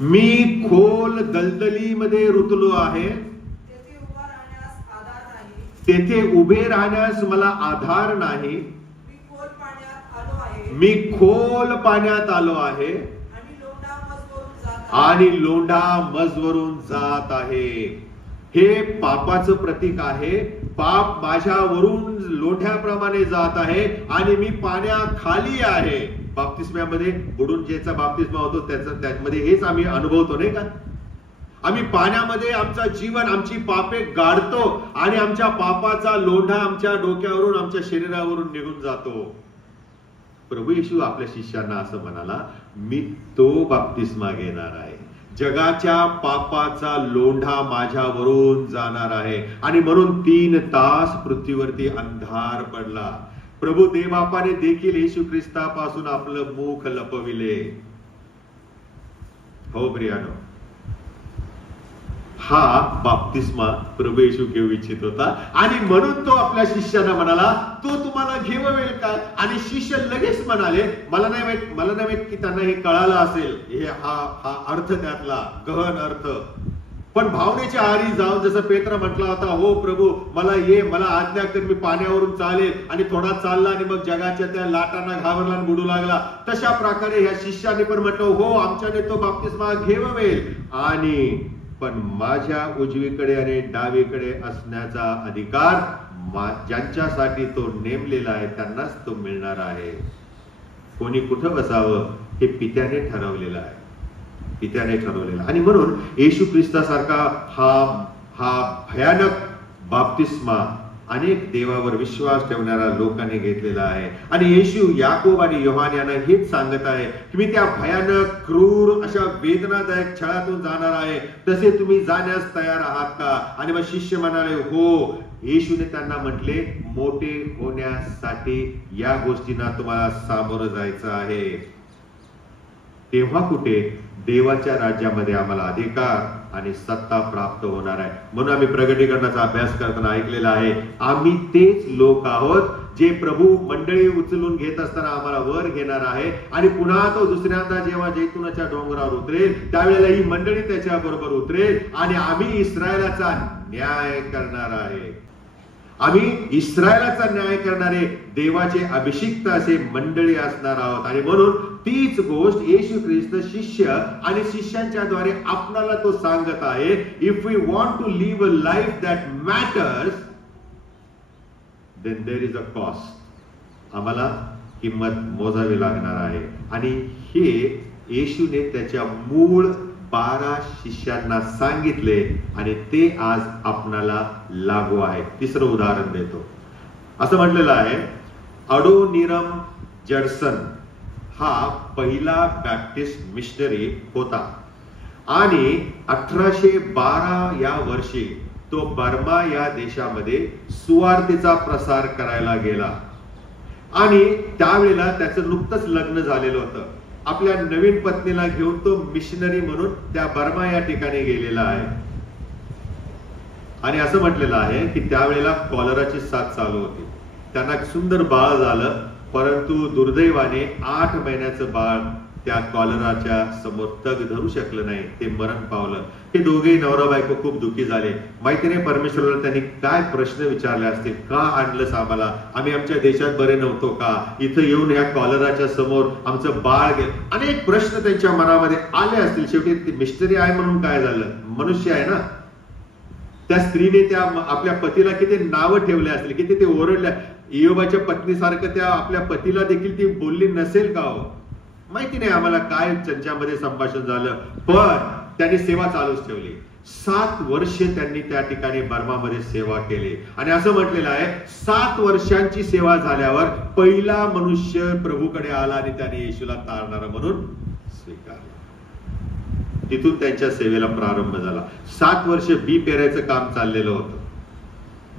मी खोल दलदलीमध्ये रुतलो आहे, तेथे उभे राहण्यास मला आधार नाही. मी खोल पाण्यात आलो आहे आणि लोंढा मजवरून जात आहे. हे पापाचं प्रतीक आहे. पाप माझ्यावरून लोंढ्याप्रमाणे जात आहे आणि मी पाण्याखाली आहे. बाप्तिस्म्यामध्ये बुडून ज्याचा बाप्तिस्मा होतो त्यामध्ये हेच आम्ही अनुभवतो नाही का. आम्ही पाण्यामध्ये आमचं जीवन, आमची पापे गाडतो आणि आमच्या पापाचा लोंढा आमच्या डोक्यावरून, आमच्या शरीरावरून निघून जातो. प्रभू येशू आपल्या शिष्यांना असं म्हणाला, मी तो बाप्तिस्मा घेणार आहे, जगाच्या पापाचा लोंढा माझ्यावरून जाणार आहे. आणि म्हणून 3 तास पृथ्वीवरती अंधार पडला. प्रभू देवबापाने देखील येशू ख्रिस्तापासून आपलं मुख लपविले. हो प्रियानो, हा बाप्तिस्मा प्रभू येशू घेऊ इच्छित होता आणि म्हणून तो आपल्या शिष्यांना म्हणाला तो तुम्हाला घेववेल काय. आणि शिष्य लगेच म्हणाले, मला नाही माहित की त्यांना हे कळालं असेल, हे हा अर्थ त्यातला गहन अर्थ. पण भावनेच्या आहारी जाऊन जसं पेत्र म्हटला होता, हो प्रभू मला ये, मला आज्ञा कर, मी पाण्यावरून चालेल, आणि थोडा चालला आणि मग जगाच्या त्या लाटांना घाबरला आणि बुडू लागला, तशा प्रकारे ह्या शिष्याने पण म्हटलं, हो आमच्याने तो बाप्तिस्मा घेवेल, आणि पण माझ्या उजवीकडे आणि डावीकडे असण्याचा अधिकार ज्यांच्यासाठी तो नेमलेला आहे त्यांनाच तो मिळणार आहे. कोणी कुठं बसावं हे पित्याने ठरवलेलं आहे, पित्याने ठरवलेला. आणि म्हणून येशू ख्रिस्तासारखा हा भयानक बाप्तिस्मा अनेक देवावर विश्वास ठेवणाऱ्या लोकांनी घेतलेला आहे. आणि येशू याकोब आणि योहान यांना हेच सांगत आहे की मी त्या भयानक क्रूर अशा वेदनादायक छळातून जाणार आहे, तसे तुम्ही जाण्यास तयार आहात का? आणि मग शिष्य म्हणाले हो. येशूने त्यांना म्हटले, मोठे होण्यासाठी या गोष्टींना तुम्हाला सामोरं जायचं आहे. तेव्हा कुठे देवाच्या राज्यामध्ये आम्हाला अधिकार आणि सत्ता प्राप्त होणार आहे. म्हणून आम्ही प्रगटीकरणाचा अभ्यास करताना ऐकलेला आहे, आम्ही तेच लोक आहोत जे प्रभू मंडळी उचलून घेत असताना आम्हाला वर घेणार आहे, आणि पुन्हा तो दुसऱ्यांदा जेव्हा जैतुनाच्या डोंगरावर उतरेल त्यावेळेला ही मंडळी त्याच्या बरोबर उतरेल, आणि आम्ही इस्रायलाचा न्याय करणार आहे. आम्ही इस्रायलाचा न्याय करणारे देवाचे अभिषिक्त असे मंडळी असणार आहोत. आणि म्हणून तीच गोष्ट येशू ख्रिस्त शिष्य आणि शिष्यांच्या द्वारे आपल्याला तो सांगत आहे, if we want to live a life that matters then there is a cost. आम्हाला किंमत मोजावी लागणार आहे. आणि हे येशूने त्याच्या मूळ 12 शिष्यांना सांगितले, आणि ते आज आपणाला लागू आहे. तिसरं उदाहरण देतो. असं म्हटलेलं आहे, अडोनिरम जडसन हा पहिला बॅप्टिस्ट मिशनरी होता, आणि 1812 या वर्षी तो बर्मा या देशामध्ये सुवार्तेचा प्रसार करायला गेला. आणि त्यावेळेला त्याचं नुकतंच लग्न झालेलं होतं. आपल्या नवीन पत्नीला घेऊन तो मिशनरी म्हणून त्या बर्मा या ठिकाणी गेलेला आहे. आणि असं म्हटलेलं आहे की त्यावेळेला कॉलराची साथ चालू होती. त्यांना सुंदर बाळ झालं, परंतु दुर्दैवाने 8 महिन्याचं बाळ त्या कॉलराच्या समोर तग धरू शकलं नाही, ते मरण पावलं. हे दोघेही नवरा बायको खूप दुःखी झाले. माहिती नाही परमेश्वराला त्यांनी काय प्रश्न विचारले असतील, का आणलंस आम्हाला, आम्ही आमच्या देशात बरे नव्हतो का, इथं येऊन ह्या कॉलराच्या समोर आमचं बाळ गेलं, अनेक प्रश्न त्यांच्या मनामध्ये आले असतील. शेवटी ती मिस्टरी आहे म्हणून काय झालं, मनुष्य आहे ना. त्या स्त्रीने त्या आपल्या पतीला किती नावं ठेवले असतील, किती ते ओरडल्या. इयोबाच्या पत्नीसारखं त्या आपल्या पतीला देखील ती बोलली नसेल का हो, माहिती नाही आम्हाला काय त्यांच्यामध्ये संभाषण झालं. पण त्यांनी सेवा चालूच ठेवली. 7 वर्ष त्यांनी त्या ठिकाणी बर्मामध्ये सेवा केली. आणि असं म्हटलेलं आहे, 7 वर्षांची सेवा झाल्यावर पहिला मनुष्य प्रभूकडे आला आणि त्याने येशूला तारणारा म्हणून स्वीकारला. तिथून त्यांच्या सेवेला प्रारंभ झाला. 7 वर्ष बी पेरायचं काम चाललेलं होतं.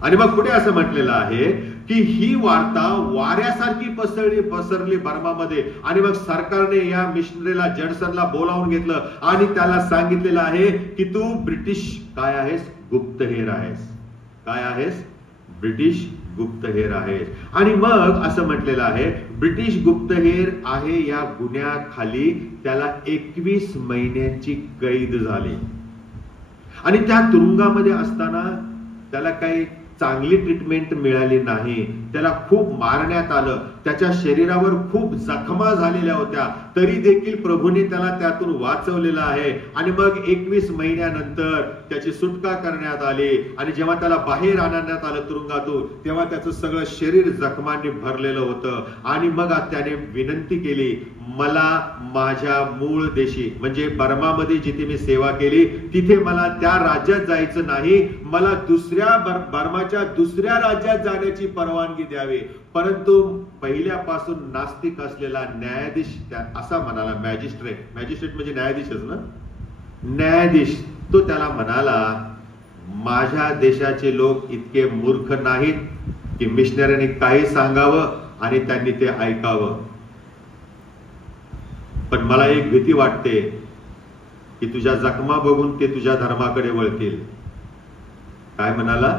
आणि मग पुढे असं म्हटलेलं आहे की ही वार्ता वाऱ्यासारखी पसरली बर्मामध्ये. आणि मग सरकारने या मिशनरीला जडसनला बोलावून घेतलं आणि त्याला सांगितलेलं आहे की तू ब्रिटिश काय आहेस, गुप्तहेर आहेस. काय आहेस, ब्रिटिश गुप्तहेर आहेस. आणि मग असं म्हटलेलं आहे, ब्रिटिश गुप्तहेर आहे या गुन्ह्याखाली त्याला 21 महिन्यांची कैद झाली. आणि त्या तुरुंगामध्ये असताना त्याला काही चांगली ट्रीटमेंट मिळाली नाही. त्याला खूप मारण्यात आलं, त्याच्या शरीरावर खूप जखमा झालेल्या होत्या, तरी देखील प्रभूने त्याला त्यातून वाचवलेलं आहे. आणि मग 21 महिन्यानंतर त्याची सुटका करण्यात आली. आणि जेव्हा त्याला बाहेर आणण्यात आलं तुरुंगातून, तेव्हा त्याचं सगळं शरीर जखमांनी भरलेलं होतं. आणि मग त्याने विनंती केली, मला माझ्या मूळ देशी म्हणजे बर्मामध्ये जिथे मी सेवा केली तिथे मला त्या राज्यात जायचं नाही, मला बर्माच्या दुसऱ्या राज्यात जाण्याची परवानगी द्यावी. परंतु पहिल्यापासून नास्तिक असलेला न्यायाधीश असा म्हणाला, मॅजिस्ट्रेट म्हणजे न्यायाधीशच ना, न्यायाधीश तो त्याला म्हणाला, माझ्या देशाचे लोक इतके मूर्ख नाहीत की मिशनरीने काही सांगावं आणि त्यांनी ते ऐकावं. पण मला एक भीती वाटते की तुझ्या जखमा बघून ते तुझ्या धर्माकडे वळतील. काय म्हणाला,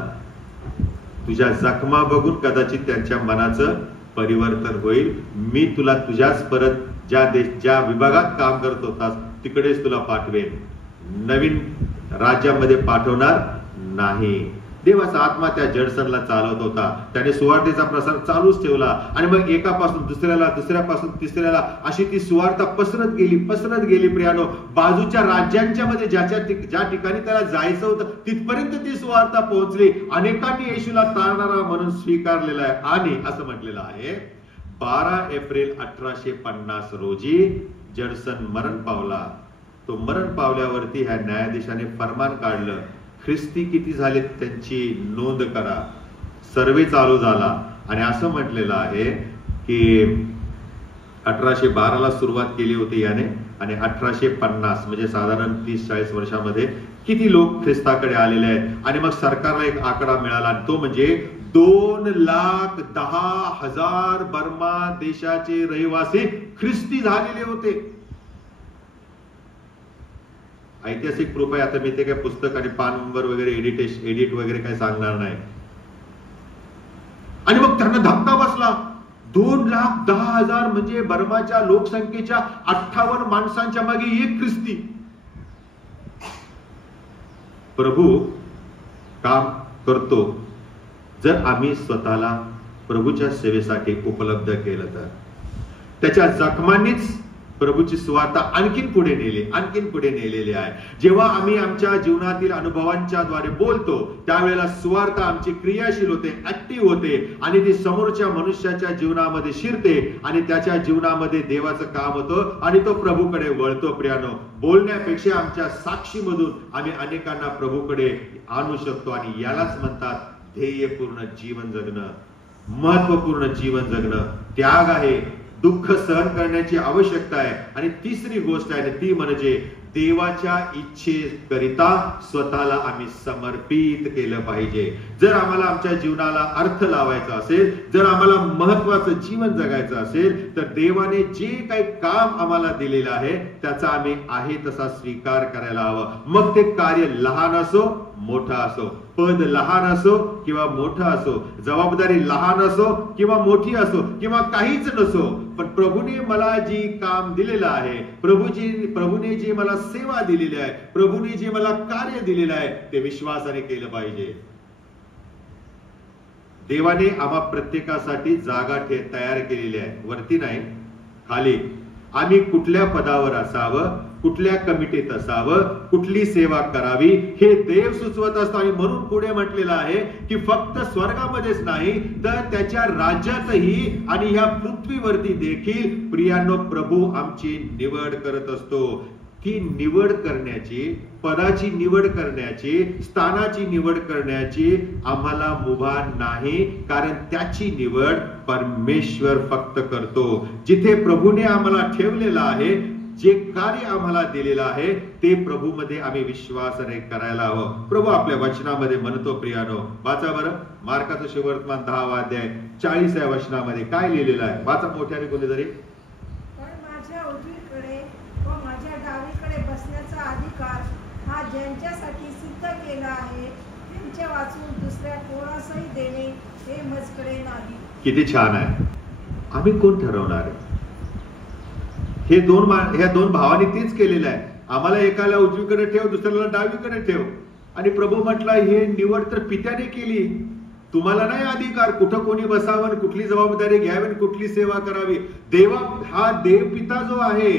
तुझ्या जखमा बघून कदाचित त्यांच्या मनाचं परिवर्तन होईल. मी तुला तुझ्याच परत ज्या विभागात काम करत होतास तिकडेच तुला पाठवेन. नवीन राज्यामध्ये पाठवणार नाही. देवाचा आत्मा त्या जडसनला चालवत होता. त्याने सुवार्तेचा प्रसार चालूच ठेवला आणि मग एकापासून दुसऱ्याला, दुसऱ्यापासून तिसऱ्याला अशी ती सुवार्ता पसरत गेली प्रियानो. बाजूच्या राज्यांच्या मध्ये ज्या ठिकाणी त्याला जायचं होतं तिथपर्यंत ती सुवार्ता पोहोचली. अनेकांनी येशूला तारणारा म्हणून स्वीकारलेला आहे. आणि असं म्हटलेलं आहे 12 एप्रिल 1850 रोजी जडसन मरण पावला. तो मरण पावल्यावरती ह्या न्यायाधीशाने फरमान काढलं, ख्रिस्ती किती झाले त्यांची नोंद करा. सर्वे चालू झाला आणि असं म्हटलेलं आहे की 1812 ला सुरुवात केली होती याने आणि 1850 म्हणजे साधारण 30-40 वर्षामध्ये किती लोक ख्रिस्ताकडे आलेले आहेत. आणि मग सरकारला एक आकडा मिळाला आणि तो म्हणजे 2,10,000 बर्मा देशाचे रहिवासी ख्रिस्ती झालेले होते. ऐतिहासिक प्रूफ आहे. आता मी ते काय पुस्तक आणि पानवर वगैरे एडिट वगैरे काय सांगणार नाही. आणि मग त्यांना धक्का बसला. 2,10,000 म्हणजे बर्माच्या लोकसंख्येच्या 58 माणसांच्या मागे एक ख्रिस्ती. प्रभू काम करतो जर आम्ही स्वतःला प्रभूच्या सेवेसाठी उपलब्ध केलं तर. त्याच्या जखमांनीच प्रभूची सुवार्ता आणखीन पुढे नेलेली आहे. जेव्हा आम्ही आमच्या जीवनातील अनुभवांच्या द्वारे बोलतो त्यावेळेला सुवार्ता आमची क्रियाशील होते, ऍक्टिव्ह होते आणि ती समोरच्या मनुष्याच्या जीवनामध्ये शिरते आणि त्याच्या जीवनामध्ये देवाचं काम होतं आणि तो प्रभूकडे वळतो. प्रियानो, बोलण्यापेक्षा आमच्या साक्षीमधून आम्ही अनेकांना प्रभूकडे आणू शकतो आणि यालाच म्हणतात ध्येयपूर्ण जीवन जगणं, महत्वपूर्ण जीवन जगणं. त्याग आहे, दुःख सहन करण्याची आवश्यकता आहे. आणि तिसरी गोष्ट आहे ती म्हणजे देवाच्या इच्छेकरिता स्वतःला आम्ही समर्पित केलं पाहिजे. जर आम्हाला आमच्या जीवनाला अर्थ लावायचा असेल, जर आम्हाला महत्वाचं जीवन जगायचं असेल तर देवाने जे काही काम आम्हाला दिलेलं आहे त्याचा आम्ही आहे तसा स्वीकार करायला हवं. मग ते कार्य लहान असो मोठा असो, पद लहान असो किंवा मोठं असो, जबाबदारी लहान असो किंवा मोठी असो किंवा काहीच नसो, पण प्रभूने मला जी काम दिलेलं आहे, प्रभूने जी मला सेवा दिलेली आहे, प्रभूने जे मला कार्य दिलेलं आहे ते विश्वासाने केलं पाहिजे. देवाने आम्हा प्रत्येकासाठी जागा तयार केलेली आहे, वरती नाही खाली. आम्ही कुठल्या पदावर असावं, कुठल्या कमिटीत असावं, कुठली सेवा करावी हे देव सुचवत असतो. आणि म्हणून पुढे म्हटलेलं आहे की फक्त स्वर्गामध्येच नाही तर त्याच्या राज्यातही आणि ह्या पृथ्वीवरती देखील प्रियांनो प्रभू आमची निवड करत असतो. ती निवड करण्याची, पदाची निवड करण्याची, स्थानाची निवड करण्याची आम्हाला मुभा नाही, कारण त्याची निवड परमेश्वर फक्त करतो. जिथे प्रभूने आम्हाला ठेवलेलं आहे, जे कार्य आम्हाला दिलेलं आहे ते प्रभूमध्ये आम्ही विश्वासाने करायला हवं. प्रभू आपल्या वचनामध्ये म्हणतो प्रियानो, वाचा बरं मार्काचं सुवर्तमान 10वा अध्याय 40व्या वचनामध्ये काय लिहिलेलं आहे. वाचा मोठ्याने कोणीतरी. माझ्या उजवीकडे व माझ्या डावीकडे बसण्याचा अधिकार हा ज्यांच्यासाठी सिद्ध केला आहे त्यांच्या वाचून दुसऱ्या कोणासही देणे हे मजकडे नाही. किती छान आहे. आम्ही कोण ठरवणार आहे? ह्या दोन भावांनी तेच केलेलं आहे. आम्हाला एकाला उजवीकडे ठेव, दुसऱ्याला डावीकडे ठेव. आणि प्रभू म्हटला हे निवड तर पित्याने केली, तुम्हाला नाही अधिकार कुठं कोणी बसावं, कुठली जबाबदारी घ्यावी, कुठली सेवा करावी. हा देव पिता जो आहे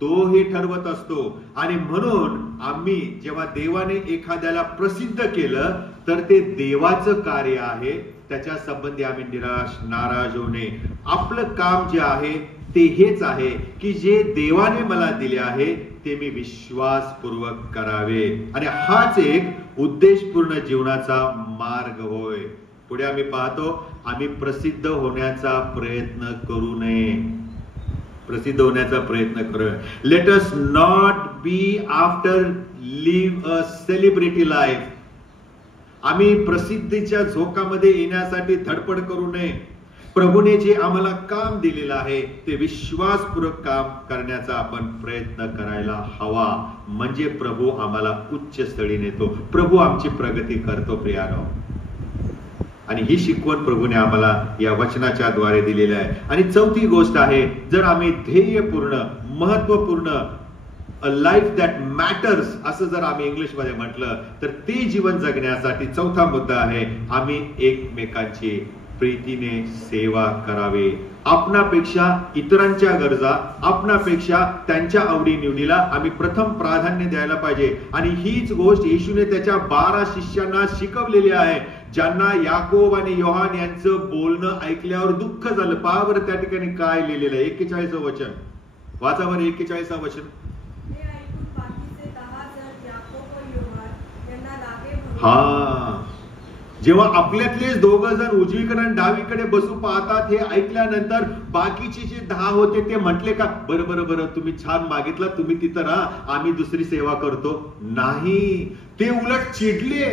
तो हे ठरवत असतो. आणि म्हणून आम्ही जेव्हा देवाने एखाद्याला प्रसिद्ध केलं तर ते देवाचं कार्य आहे, त्याच्या संबंधी आम्ही नाराज होऊ नये. आपलं काम जे आहे ते हेच आहे की जे देवाने मला दिले आहे ते मी विश्वासपूर्वक करावे. आणि हाच एक उद्देशपूर्ण जीवनाचा मार्ग होय. पुढे आम्ही पाहतो आम्ही प्रसिद्ध होण्याचा प्रयत्न करू नये. Let us not be after live a celebrity life. आम्ही प्रसिद्धीच्या झोकामध्ये येण्यासाठी धडपड करू नये. प्रभूने जे आम्हाला काम दिलेलं आहे ते विश्वासपूर्वक काम करण्याचा आपण प्रयत्न करायला हवा. म्हणजे प्रभू आम्हाला उच्च स्थळी नेतो, प्रभू आमची प्रगती करतो प्रियानो. आणि ही शिकवण प्रभूने आम्हाला या वचनाच्या द्वारे दिलेली आहे. आणि चौथी गोष्ट आहे, जर आम्ही ध्येयपूर्ण, महत्वपूर्ण अ लाईफ दॅट मॅटर्स असं जर आम्ही इंग्लिशमध्ये म्हटलं तर ते जीवन जगण्यासाठी चौथा मुद्दा आहे, आम्ही एकमेकांची प्रीतीने सेवा करावी. आपणापेक्षा इतरांच्या गरजा, आपणापेक्षा त्यांच्या आवडीनिवडीला आम्ही प्रथम प्राधान्य द्यायला पाहिजे. आणि हीच गोष्ट येशूने त्याच्या 12 शिष्यांना शिकवलेली आहे, ज्यांना याकोब आणि योहान यांचं बोलणं ऐकल्यावर दुःख झालं. पहा बरं त्या ठिकाणी काय लिहिलेलं आहे. 41 वचन वाचा बरं. 41 वचन. हा, जेव्हा आपल्यातलेच 2 जण उजवीकडे आणि डावीकडे बसू पाहतात, हे ऐकल्यानंतर बाकीचे जे 10 होते ते म्हटले का, बरं बरं बरं तुम्ही छान मागितला, तुम्ही तिथं राहा, आम्ही दुसरी सेवा करतो. नाही, ते उलट चिडले,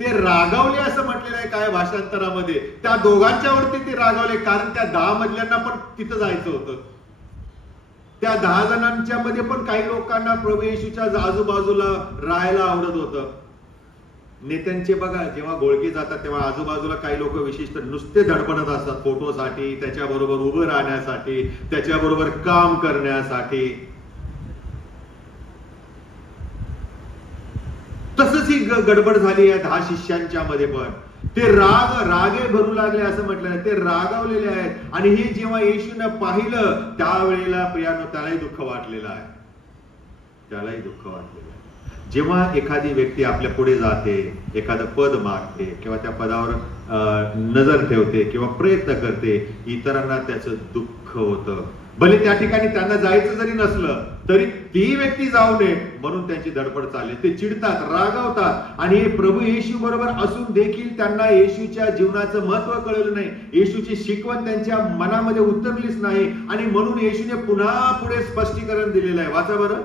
ते रागावले असं म्हटलेलं आहे काय भाषांतरामध्ये. त्या दोघांच्यावरती ते रागावले, कारण त्या 10 मधल्यांना पण तिथं जायचं होतं. त्या 10 जणांच्या मध्ये पण काही लोकांना प्रभू येशूच्या आजूबाजूला राहायला आवडत होतं. नेत्यांचे बघा, जेव्हा गोळके जातात तेव्हा आजूबाजूला काही लोक विशिष्ट नुसते धडपडत असतात फोटोसाठी, त्याच्याबरोबर उभं राहण्यासाठी, त्याच्याबरोबर काम करण्यासाठी. तसंच ही गडबड झाली आहे 10 शिष्यांच्या मध्ये पण. ते रागे भरू लागले असं म्हटलं, ते रागावलेले आहेत. आणि हे जेव्हा येशूने पाहिलं त्यावेळेला प्रियानो त्यालाही दुःख वाटलेलं आहे, त्यालाही दुःख वाटलेलं आहे. जेव्हा एखादी व्यक्ती आपल्या पुढे जाते, एखादं पद मागते किंवा त्या पदावर नजर ठेवते किंवा प्रयत्न करते, इतरांना त्याचं दुःख होतं. भले त्या ठिकाणी त्यांना जायचं जरी नसलं तरी ती व्यक्ती जाऊ नये म्हणून त्यांची धडपड चालली. ते चिडतात, रागावतात. आणि प्रभू येशू बरोबर असून देखील त्यांना येशूच्या जीवनाचं महत्व कळलं नाही, येशूची शिकवण त्यांच्या मनामध्ये उतरलीच नाही. आणि म्हणून येशूने पुन्हा पुढे स्पष्टीकरण दिलेलं आहे. वाचा बरं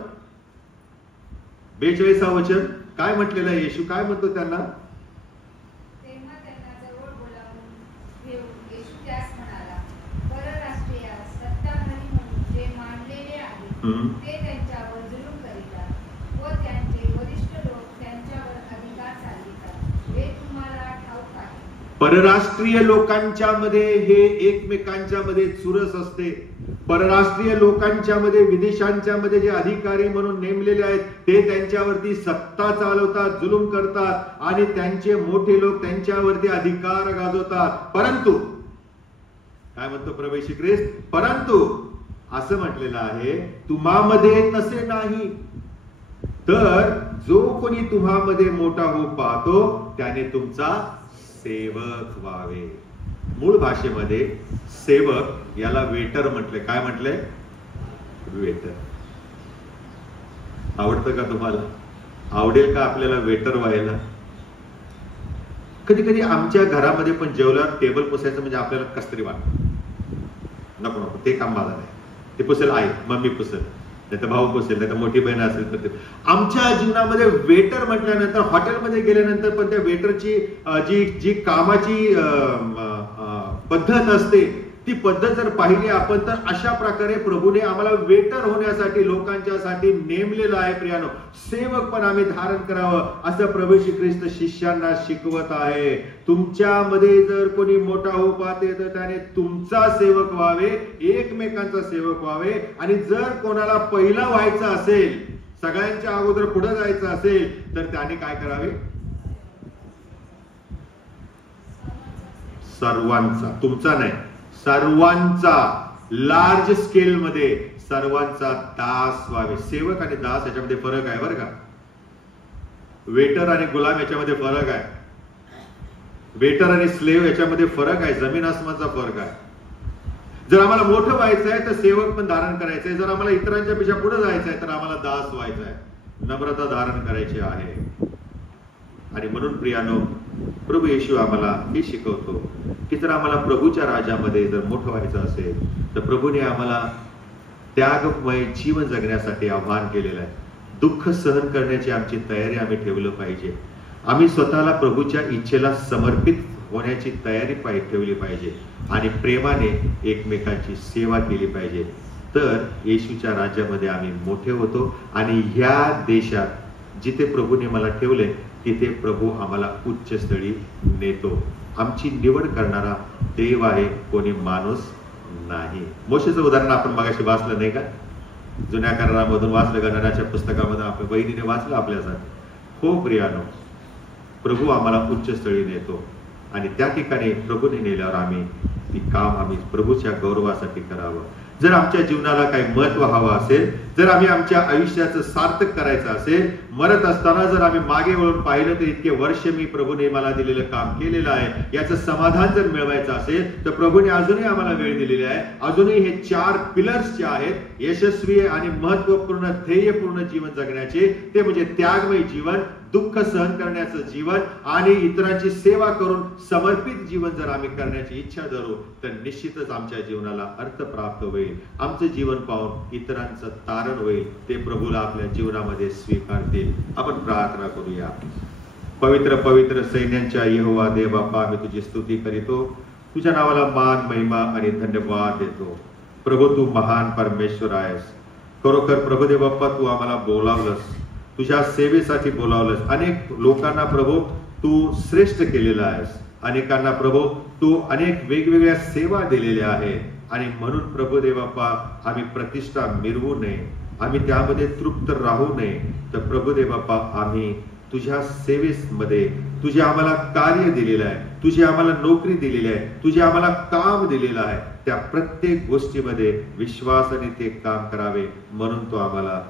42 वचन. काय म्हटलेलं आहे येशू, काय म्हणतो त्यांना. परराष्ट्रीय लोकांच्या मध्ये हे एकमेकांच्या मध्ये चुरस असते. परराष्ट्रीय लोकांच्या मध्ये, विदेशांच्या मध्ये जे अधिकारी म्हणून नेमलेले आहेत ते त्यांच्यावरती सत्ता चालवतात, जुलूम करतात आणि त्यांचे मोठे लोक त्यांच्यावरती अधिकार गाजवतात. परंतु काय म्हणतो प्रभू येशू ख्रिस्त, परंतु असं म्हटलेलं आहे तुम्हामध्ये तसे नाही, तर जो कोणी तुम्हामध्ये मोठा होऊ पाहतो त्याने तुमचा सेवक व्हावे. मूळ भाषेमध्ये सेवक याला वेटर म्हटले. काय म्हटले, वेटर. आवडतं का तुम्हाला, आवडेल का आपल्याला वेटर व्हायला. कधी कधी आमच्या घरामध्ये पण जेवल्यावर टेबल पुसायचं म्हणजे आपल्याला कसं तरी वाटतं, नको नको ते काम माझं नाही, ते पुसेल आई, मम्मी पुसेल, नाही तर भाऊ पुसेल, नाही तर मोठी बहीण असेल तर. आमच्या जीवनामध्ये वेटर म्हटल्यानंतर, हॉटेलमध्ये गेल्यानंतर पण त्या वेटरची जी कामाची पद्धत असते ती पद्धत जर पाहिली आपण तर अशा प्रकारे प्रभूने आम्हाला वेटर होण्यासाठी लोकांच्यासाठी नेमलेलं आहे. प्रियानो, सेवक पण आम्ही धारण करावं असं प्रभू येशू ख्रिस्त शिष्यांना शिकवत आहे. तुमच्यामध्ये जर कोणी मोठा होऊ पाहते तर त्याने तुमचा सेवक व्हावे, एकमेकांचा सेवक व्हावे. आणि जर कोणाला पहिला व्हायचं असेल, सगळ्यांच्या अगोदर पुढे जायचं असेल तर त्याने काय करावे, सर्वांचा, तुमचा नाही, सर्वांचा, लार्ज स्केल मध्ये सर्वांचा दास व्हावे. सेवक आणि दास याच्यामध्ये फरक आहे बरं का. वेटर आणि गुलाम याच्यामध्ये फरक आहे. वेटर आणि स्लेव याच्यामध्ये फरक आहे, जमीन आसमानचा फरक आहे. जर आम्हाला मोठं व्हायचं आहे तर सेवक पण धारण करायचं आहे. जर आम्हाला इतरांच्या पेक्षा पुढे जायचं आहे तर आम्हाला दास व्हायचं आहे, नम्रता धारण करायची आहे. आणि म्हणून प्रियानो, प्रभू येशू आम्हाला हे शिकवतो की जर आम्हाला प्रभूच्या राज्यामध्ये जर मोठं व्हायचं असेल तर प्रभूने आम्हाला त्यागमय जीवन जगण्यासाठी आव्हान केलेलं आहे. दुःख सहन करण्याची आमची तयारी आम्ही ठेवलं पाहिजे. आम्ही स्वतःला प्रभूच्या इच्छेला समर्पित होण्याची तयारी ठेवली पाहिजे आणि प्रेमाने एकमेकांची सेवा केली पाहिजे. तर येशूच्या राज्यामध्ये आम्ही मोठे होतो आणि ह्या देशात जिथे प्रभूने मला ठेवले तिथे प्रभू आम्हाला उच्च स्थळी नेतो. आमची निवड करणारा देव आहे, कोणी माणूस नाही. मोशेचं उदाहरण आपण मगाशी वाचलं नाही का. जुन्या करारामधून वाचलं, गणनाच्या पुस्तकामध्ये आपल्या बहिणीने वाचलं आपल्यासाठी. हो प्रियानो, प्रभू आम्हाला उच्चस्थळी नेतो आणि त्या ठिकाणी प्रभूने नेल्यावर आम्ही प्रभूच्या गौरवासाठी करावं. जर आमच्या जीवनाला काही महत्व हवं असेल, जर आम्ही आमच्या आयुष्याचं सार्थक करायचं असेल, मरत असताना जर आम्ही मागे वळून पाहिलं तर इतके वर्ष मी प्रभूने मला दिलेलं काम केलेलं आहे, याचं समाधान जर मिळवायचं असेल तर प्रभूने अजूनही आम्हाला वेळ दिलेली आहे. अजूनही हे 4 पिलर्स जे आहेत, यशस्वी आणि महत्वपूर्ण ध्येयपूर्ण जीवन जगण्याचे, ते म्हणजे त्यागमय जीवन, दुःख सहन करण्याचं जीवन आणि इतरांची सेवा करून समर्पित जीवन जर आम्ही करण्याची इच्छा धरू तर निश्चितच आमच्या जीवनाला अर्थ प्राप्त होईल. आमचं जीवन पाहून इतरांचं तारण होईल, ते प्रभूला आपल्या जीवनामध्ये स्वीकारतील. आपण प्रार्थना करूया. पवित्र पवित्र सैन्यांच्या यहोवा देव बाप्पा, आम्ही तुझी स्तुती करीतो, तुझ्या नावाला मान महिमा आणि धन्यवाद देतो. प्रभू तू महान परमेश्वर आहेस. खरोखर प्रभुदेव बाप्पा, तू आम्हाला बोलावलंस, तुझ्या सेवेसाठी बोलावलंस. अनेक लोकांना प्रभू तू श्रेष्ठ केलेला आहेस. अनेकांना प्रभू तू अनेक वेगवेगळ्या सेवा दिलेल्या आहेत आणि म्हणून प्रभुदेव बाप्पा, आम्ही प्रतिष्ठा मिरवू नये, आम्ही त्यामध्ये तृप्त राहू नये. तर प्रभुदेव बाप्पा, आम्ही तुझ्या सेवेमध्ये तुझे आम्हाला कार्य दिलेलं आहे, तुझी आम्हाला नोकरी दिलेली आहे, तुझे आम्हाला काम दिलेलं आहे, त्या प्रत्येक गोष्टीमध्ये विश्वासाने ते काम करावे म्हणून तो आम्हाला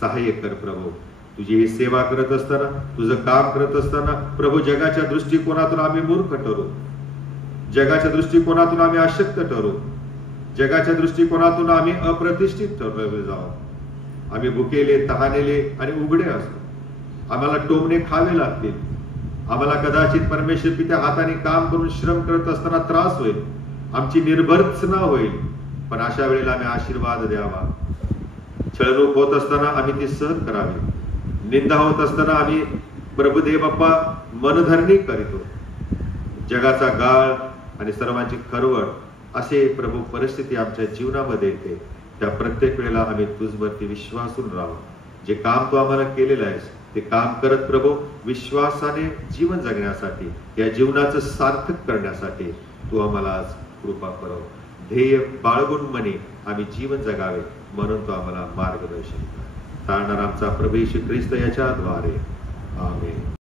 सहाय्य कर. प्रभू, तुझी ही सेवा करत असताना, तुझं काम करत असताना प्रभू, जगाच्या दृष्टिकोनातून आम्ही मूर्ख ठरू, जगाच्या दृष्टिकोनातून आम्ही अशक्त ठरू, जगाच्या दृष्टिकोनातून आम्ही अप्रतिष्ठित ठरवले जाऊ. आम्ही भुकेले, तहानेले आणि उघडे असतो. आम्हाला टोमणे खावे लागतील. आम्हाला कदाचित परमेश्वर पित्या हाताने काम करून श्रम करत असताना त्रास होईल, आमची निर्भर्त्सना होईल, पण अशा वेळेला आम्ही आशीर्वाद द्यावा. छळणूक होत असताना आम्ही ती सहन करावी. निंदा होत असताना आम्ही प्रभुदेव बाप्पा मनधरणी करीतो. जगाचा गाळ आणि सर्वांची खरवड असे प्रभू परिस्थिती आमच्या जीवनामध्ये येते. त्या प्रत्येक वेळेला आम्ही तुझवरती विश्वासून राहू. जे काम तू आम्हाला केलेलं आहेस ते काम करत प्रभू विश्वासाने जीवन जगण्यासाठी, या जीवनाचं सार्थक करण्यासाठी तू आम्हाला आज कृपा करव. ध्येय बाळगून मनी आम्ही जीवन जगावे म्हणून तो आम्हाला मार्गदर्शन कर. तारणार आमचा प्रभू येशू ख्रिस्त याच्याद्वारे. आमेन.